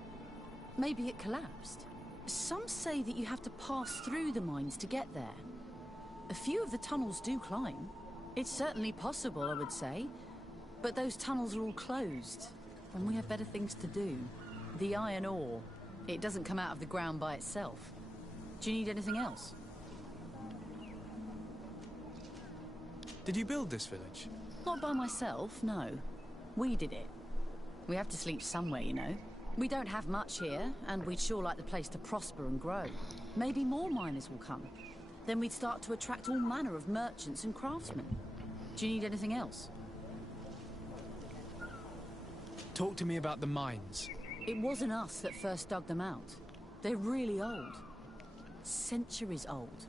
Maybe it collapsed. Some say that you have to pass through the mines to get there. A few of the tunnels do climb. It's certainly possible, I would say. But those tunnels are all closed, and we have better things to do. The iron ore, it doesn't come out of the ground by itself. Do you need anything else? Did you build this village? Not by myself, no. We did it. We have to sleep somewhere, you know. We don't have much here, and we'd sure like the place to prosper and grow. Maybe more miners will come. Then we'd start to attract all manner of merchants and craftsmen. Do you need anything else? Talk to me about the mines. It wasn't us that first dug them out. They're really old. Centuries old.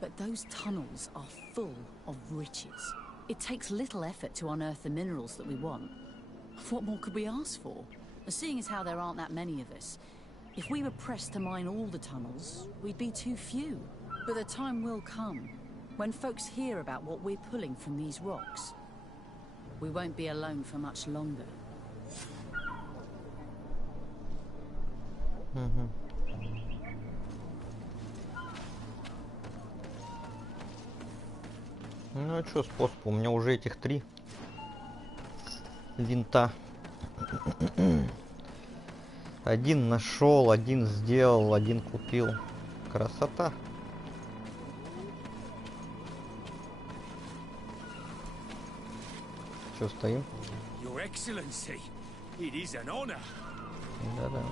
But those tunnels are full of riches. It takes little effort to unearth the minerals that we want. What more could we ask for? Seeing as how there aren't that many of us, if we were pressed to mine all the tunnels, we'd be too few. But the time will come, when folks hear about what we're pulling from these rocks. We won't be alone for much longer. Ну а что способ? У меня уже этих 3 винта. Один нашел, один сделал, один купил. Красота. Что стоим? Your Excellency, it is an honor. Да-да.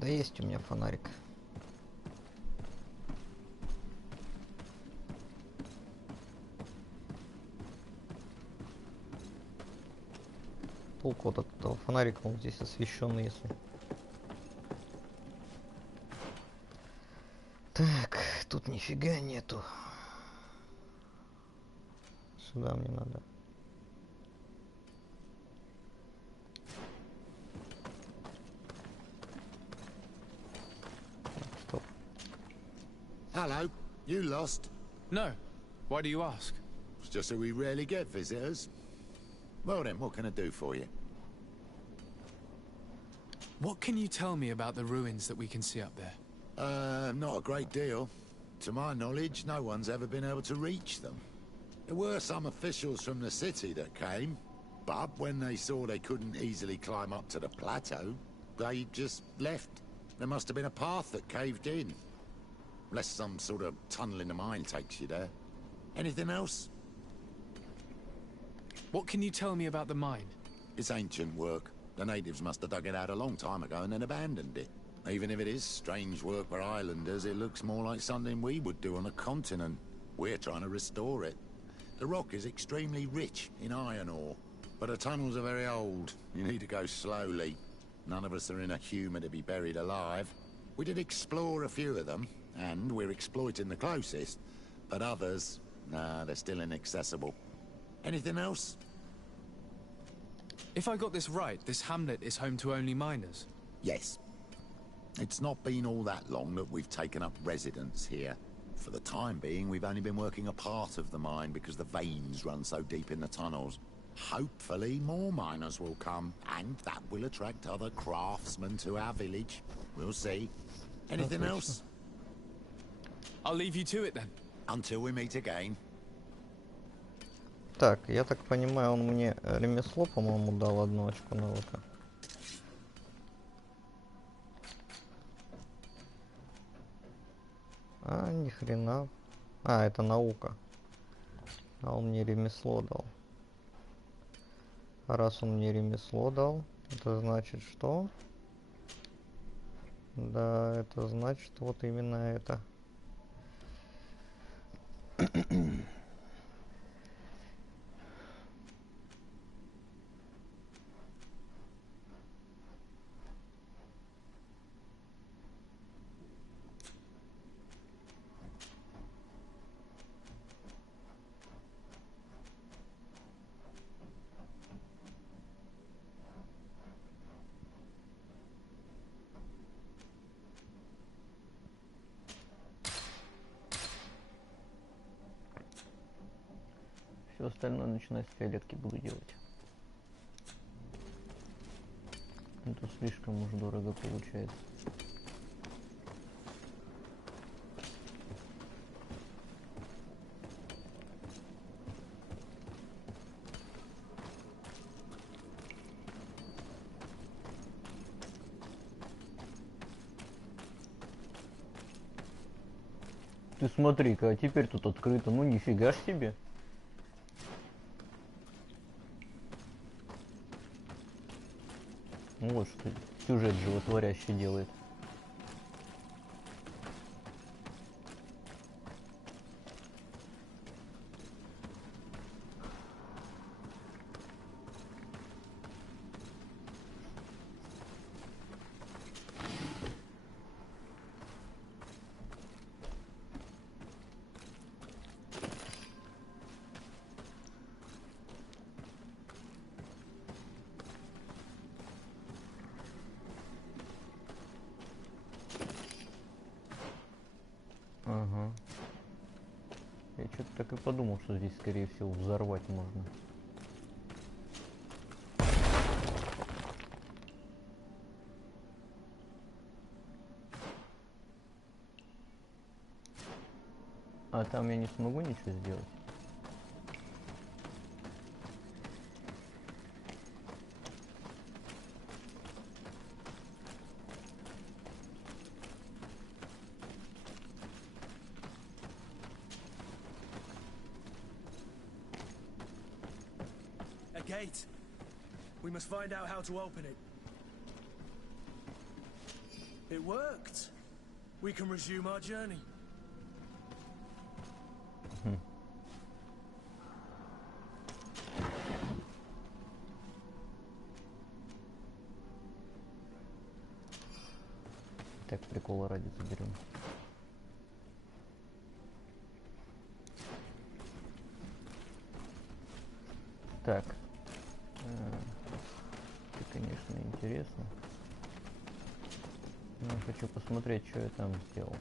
Да есть у меня фонарик. Толку вот от этого фонарика, он здесь освещенный, если. Так, тут нифига нету. Сюда мне надо. Стоп. Hello, you lost? No. Why do you ask? It's just that we rarely get visitors. Well then, what can I do for you? What can you tell me about the ruins that we can see up there? Not a great deal. To my knowledge, no one's ever been able to reach them. There were some officials from the city that came, but when they saw they couldn't easily climb up to the plateau, they just left. There must have been a path that caved in. Unless some sort of tunnel in the mine takes you there. Anything else? What can you tell me about the mine? It's ancient work. The natives must have dug it out a long time ago and then abandoned it. Even if it is strange work for islanders, it looks more like something we would do on a continent. We're trying to restore it. The rock is extremely rich in iron ore, but the tunnels are very old. You need to go slowly. None of us are in a humour to be buried alive. We did explore a few of them, and we're exploiting the closest. But others, nah, they're still inaccessible. Anything else? If I got this right, this hamlet is home to only miners? Yes. It's not been all that long that we've taken up residence here. For the time being, we've only been working a part of the mine because the veins run so deep in the tunnels. Hopefully more miners will come, and that will attract other craftsmen to our village. We'll see. Anything else? I'll leave you to it then. Until we meet again. Так, я так понимаю, он мне ремесло, по-моему, дал 1 очко навыка. А, ни хрена. А, это наука. А он мне ремесло дал. А раз он мне ремесло дал, это значит что? Да, это значит вот именно это. Все остальное начиная с фиолетки буду делать. Это слишком уж дорого получается. Ты смотри-ка, а теперь тут открыто, ну нифига ж себе. Вот что сюжет животворящий делает. Ага. Я что-то так и подумал, что здесь, скорее всего, взорвать можно. А там я не смогу ничего сделать? Gate. We must find out how to open it. It worked. We can resume our journey. Так, прикола ради заберем. Так. Это, конечно, интересно. Но хочу посмотреть, что я там сделал.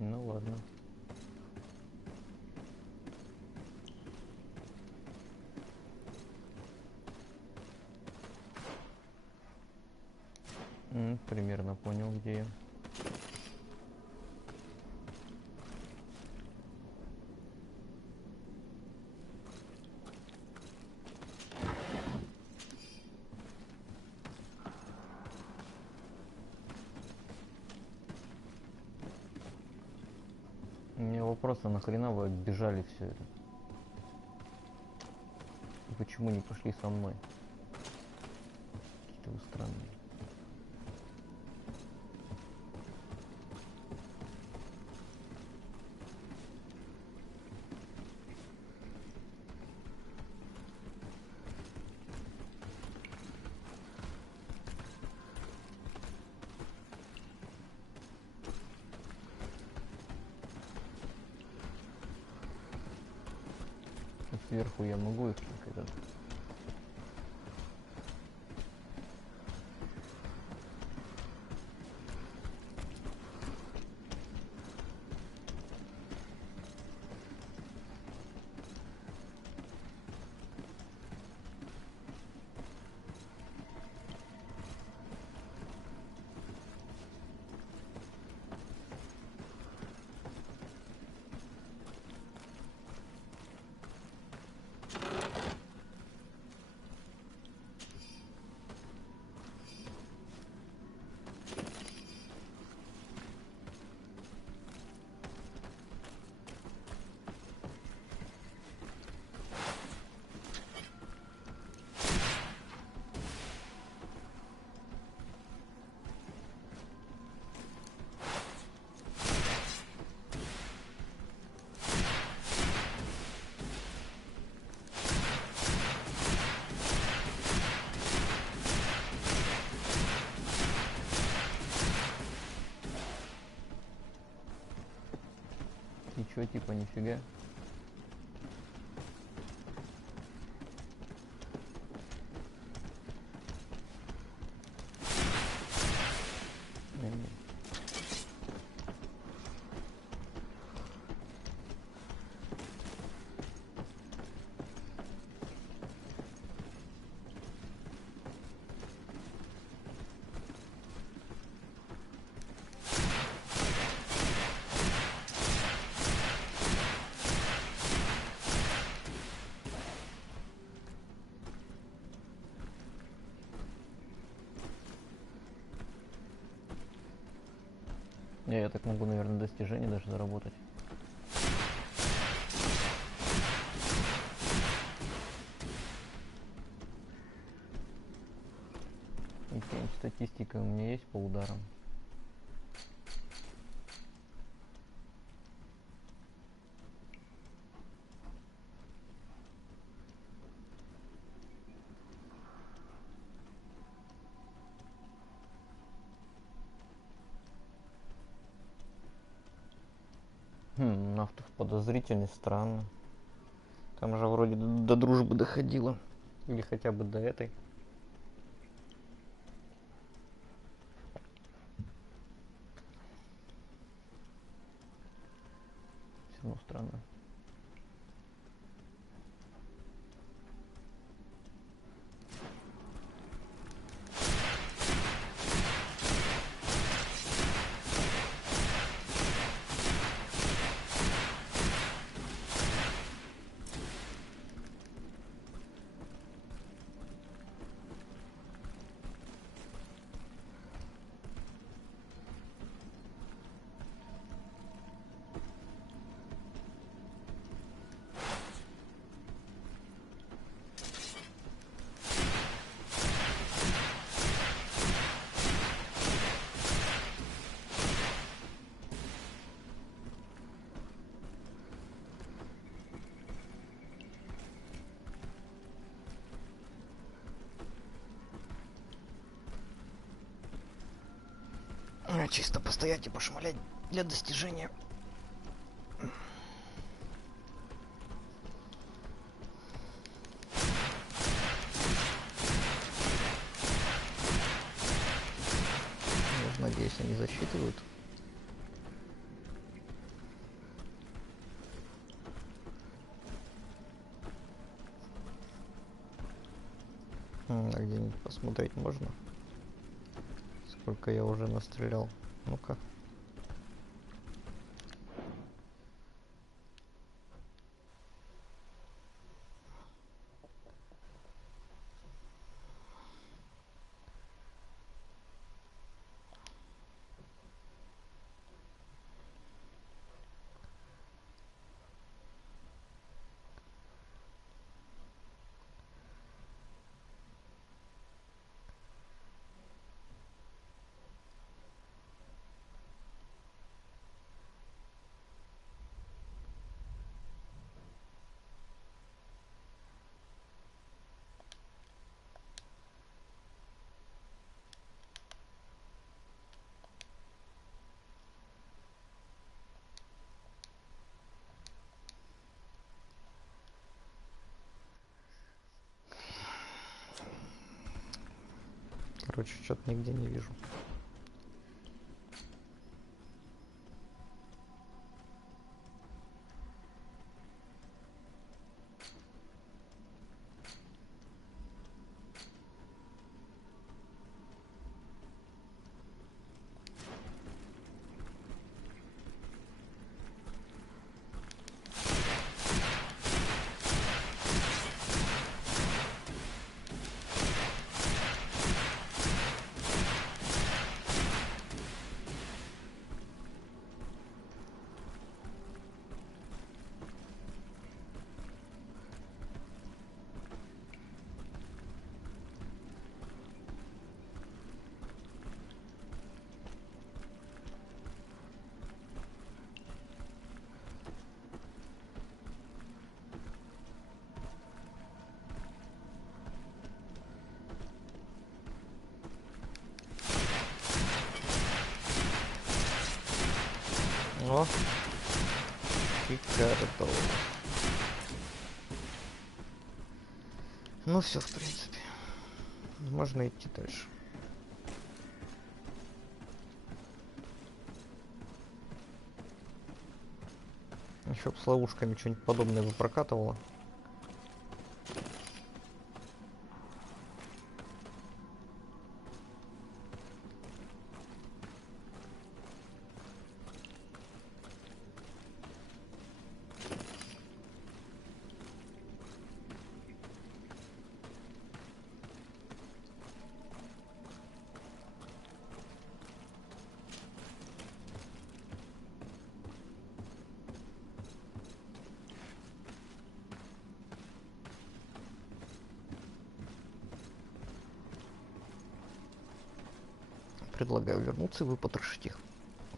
Ну ладно. Примерно понял, где я. У меня вопрос, а нахрена вы оббежали все это? И почему не пошли со мной? Какие-то вы странные. Сверху я могу их когда-то. ничего типа нифига. Я так могу, наверное, достижение даже заработать. И статистика у меня есть по ударам. Нафтов подозрительный, странно. Там же вроде до дружбы доходило. Или хотя бы до этой. Все равно странно. Чисто постоять и пошмалять для достижения. Я надеюсь, они засчитывают. А где-нибудь посмотреть можно? Сколько я уже настрелял. Ну-ка. Короче, что-то нигде не вижу. О. Шикардо. Ну все, в принципе. Можно идти дальше. Еще с ловушками что-нибудь подобное бы прокатывало. Предлагаю вернуться и выпотрошить их.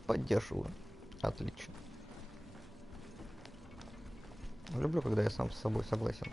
Поддерживаю. Отлично. Люблю, когда я сам с собой согласен.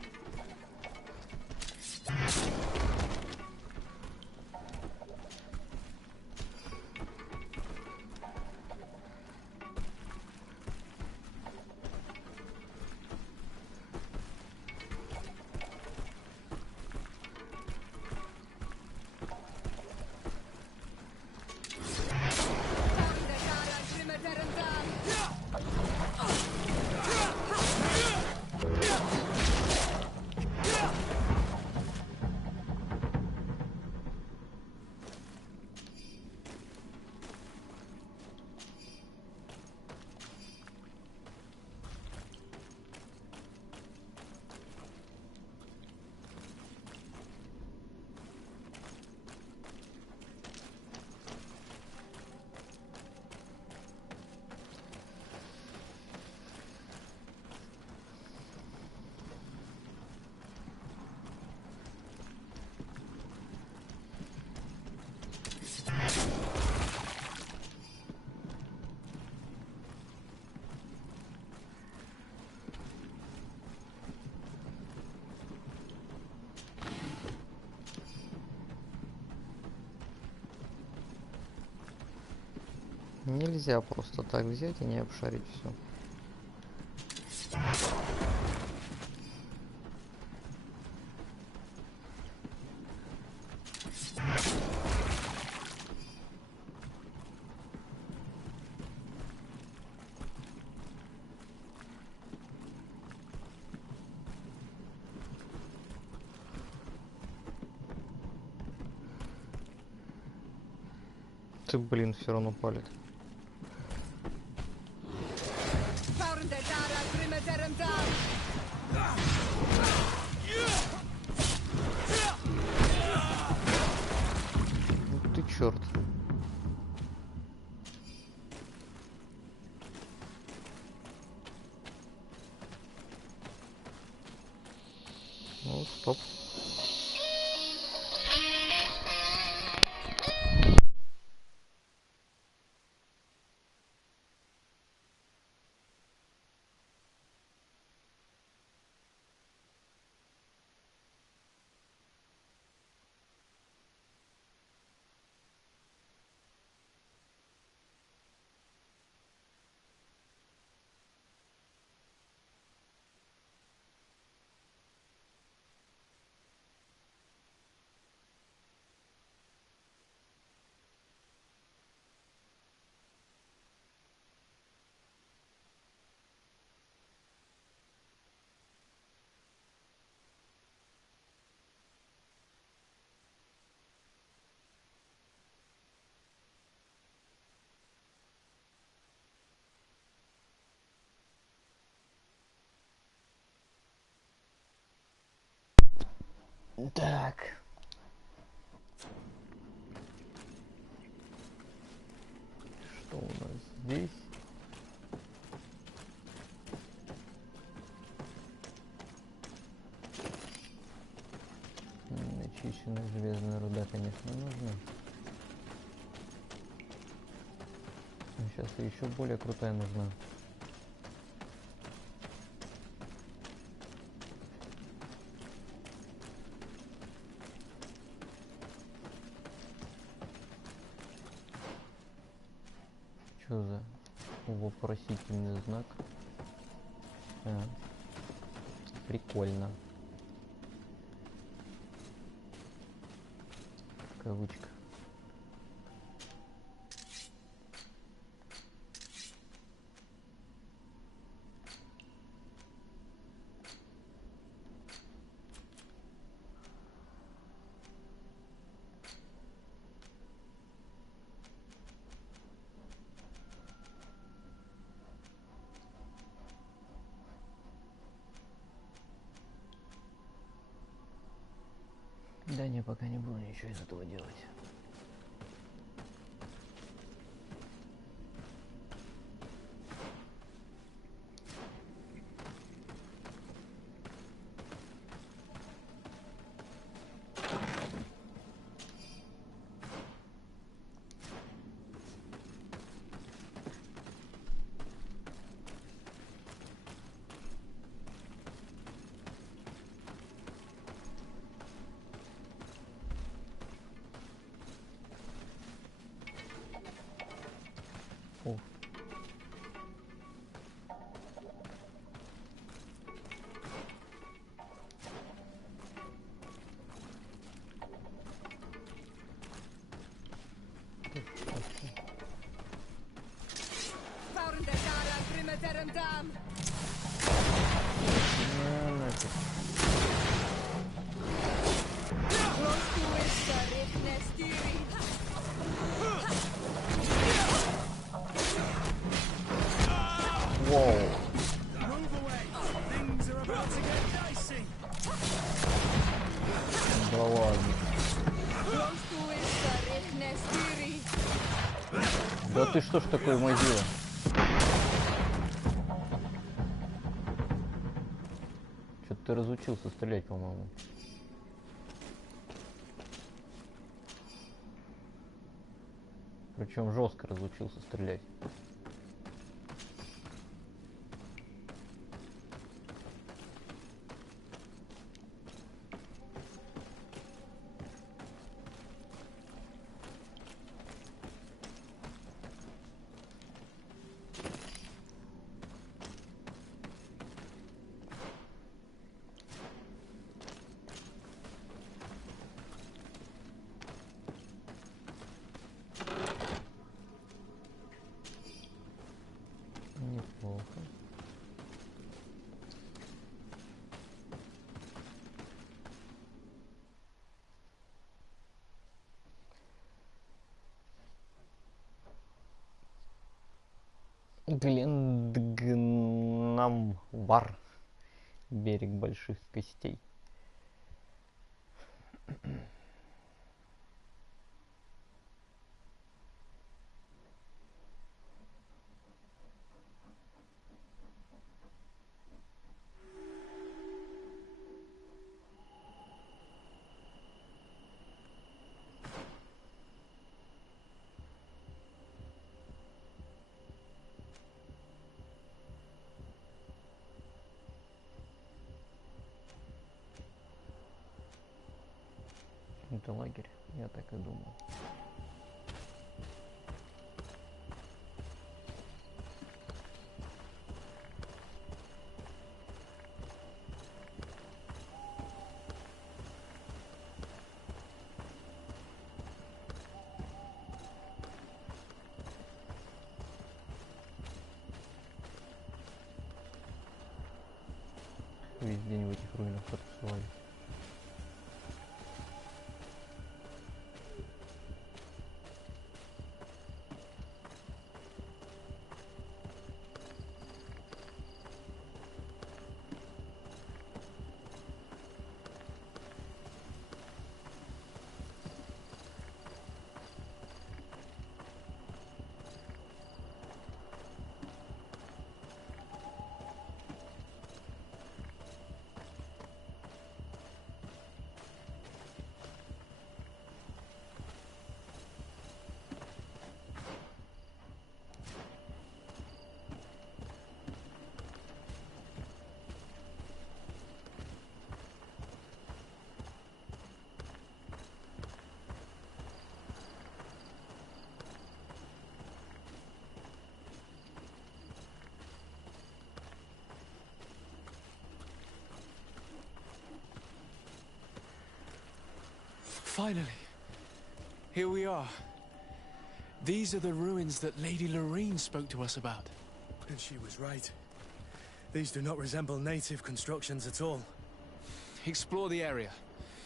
Нельзя просто так взять и не обшарить все. Ты, блин, все равно палит. Ну ты черт. Ну, стоп. Так. Что у нас здесь? Начищенная железная руда, конечно, нужна. Сейчас еще более крутая нужна. Что за вопросительный знак? Прикольно. Кавычка. Да не, пока не буду ничего из этого делать. Да ладно. Да ты что ж такой мазила? Что-то ты разучился стрелять, по-моему. Причем жестко разучился стрелять. Неплохо. Глендгнамвар. Берег больших костей. Это лагерь, я так и думал. Весь день в этих руинах потусовались. Finally. Here we are. These are the ruins that Lady Lorene spoke to us about. And she was right. These do not resemble native constructions at all. Explore the area.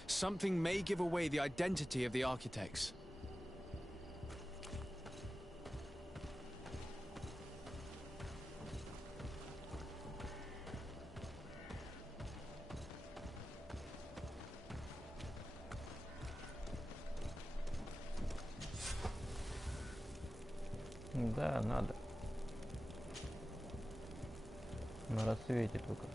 Something may give away the identity of the architects. Да, надо. На рассвете только.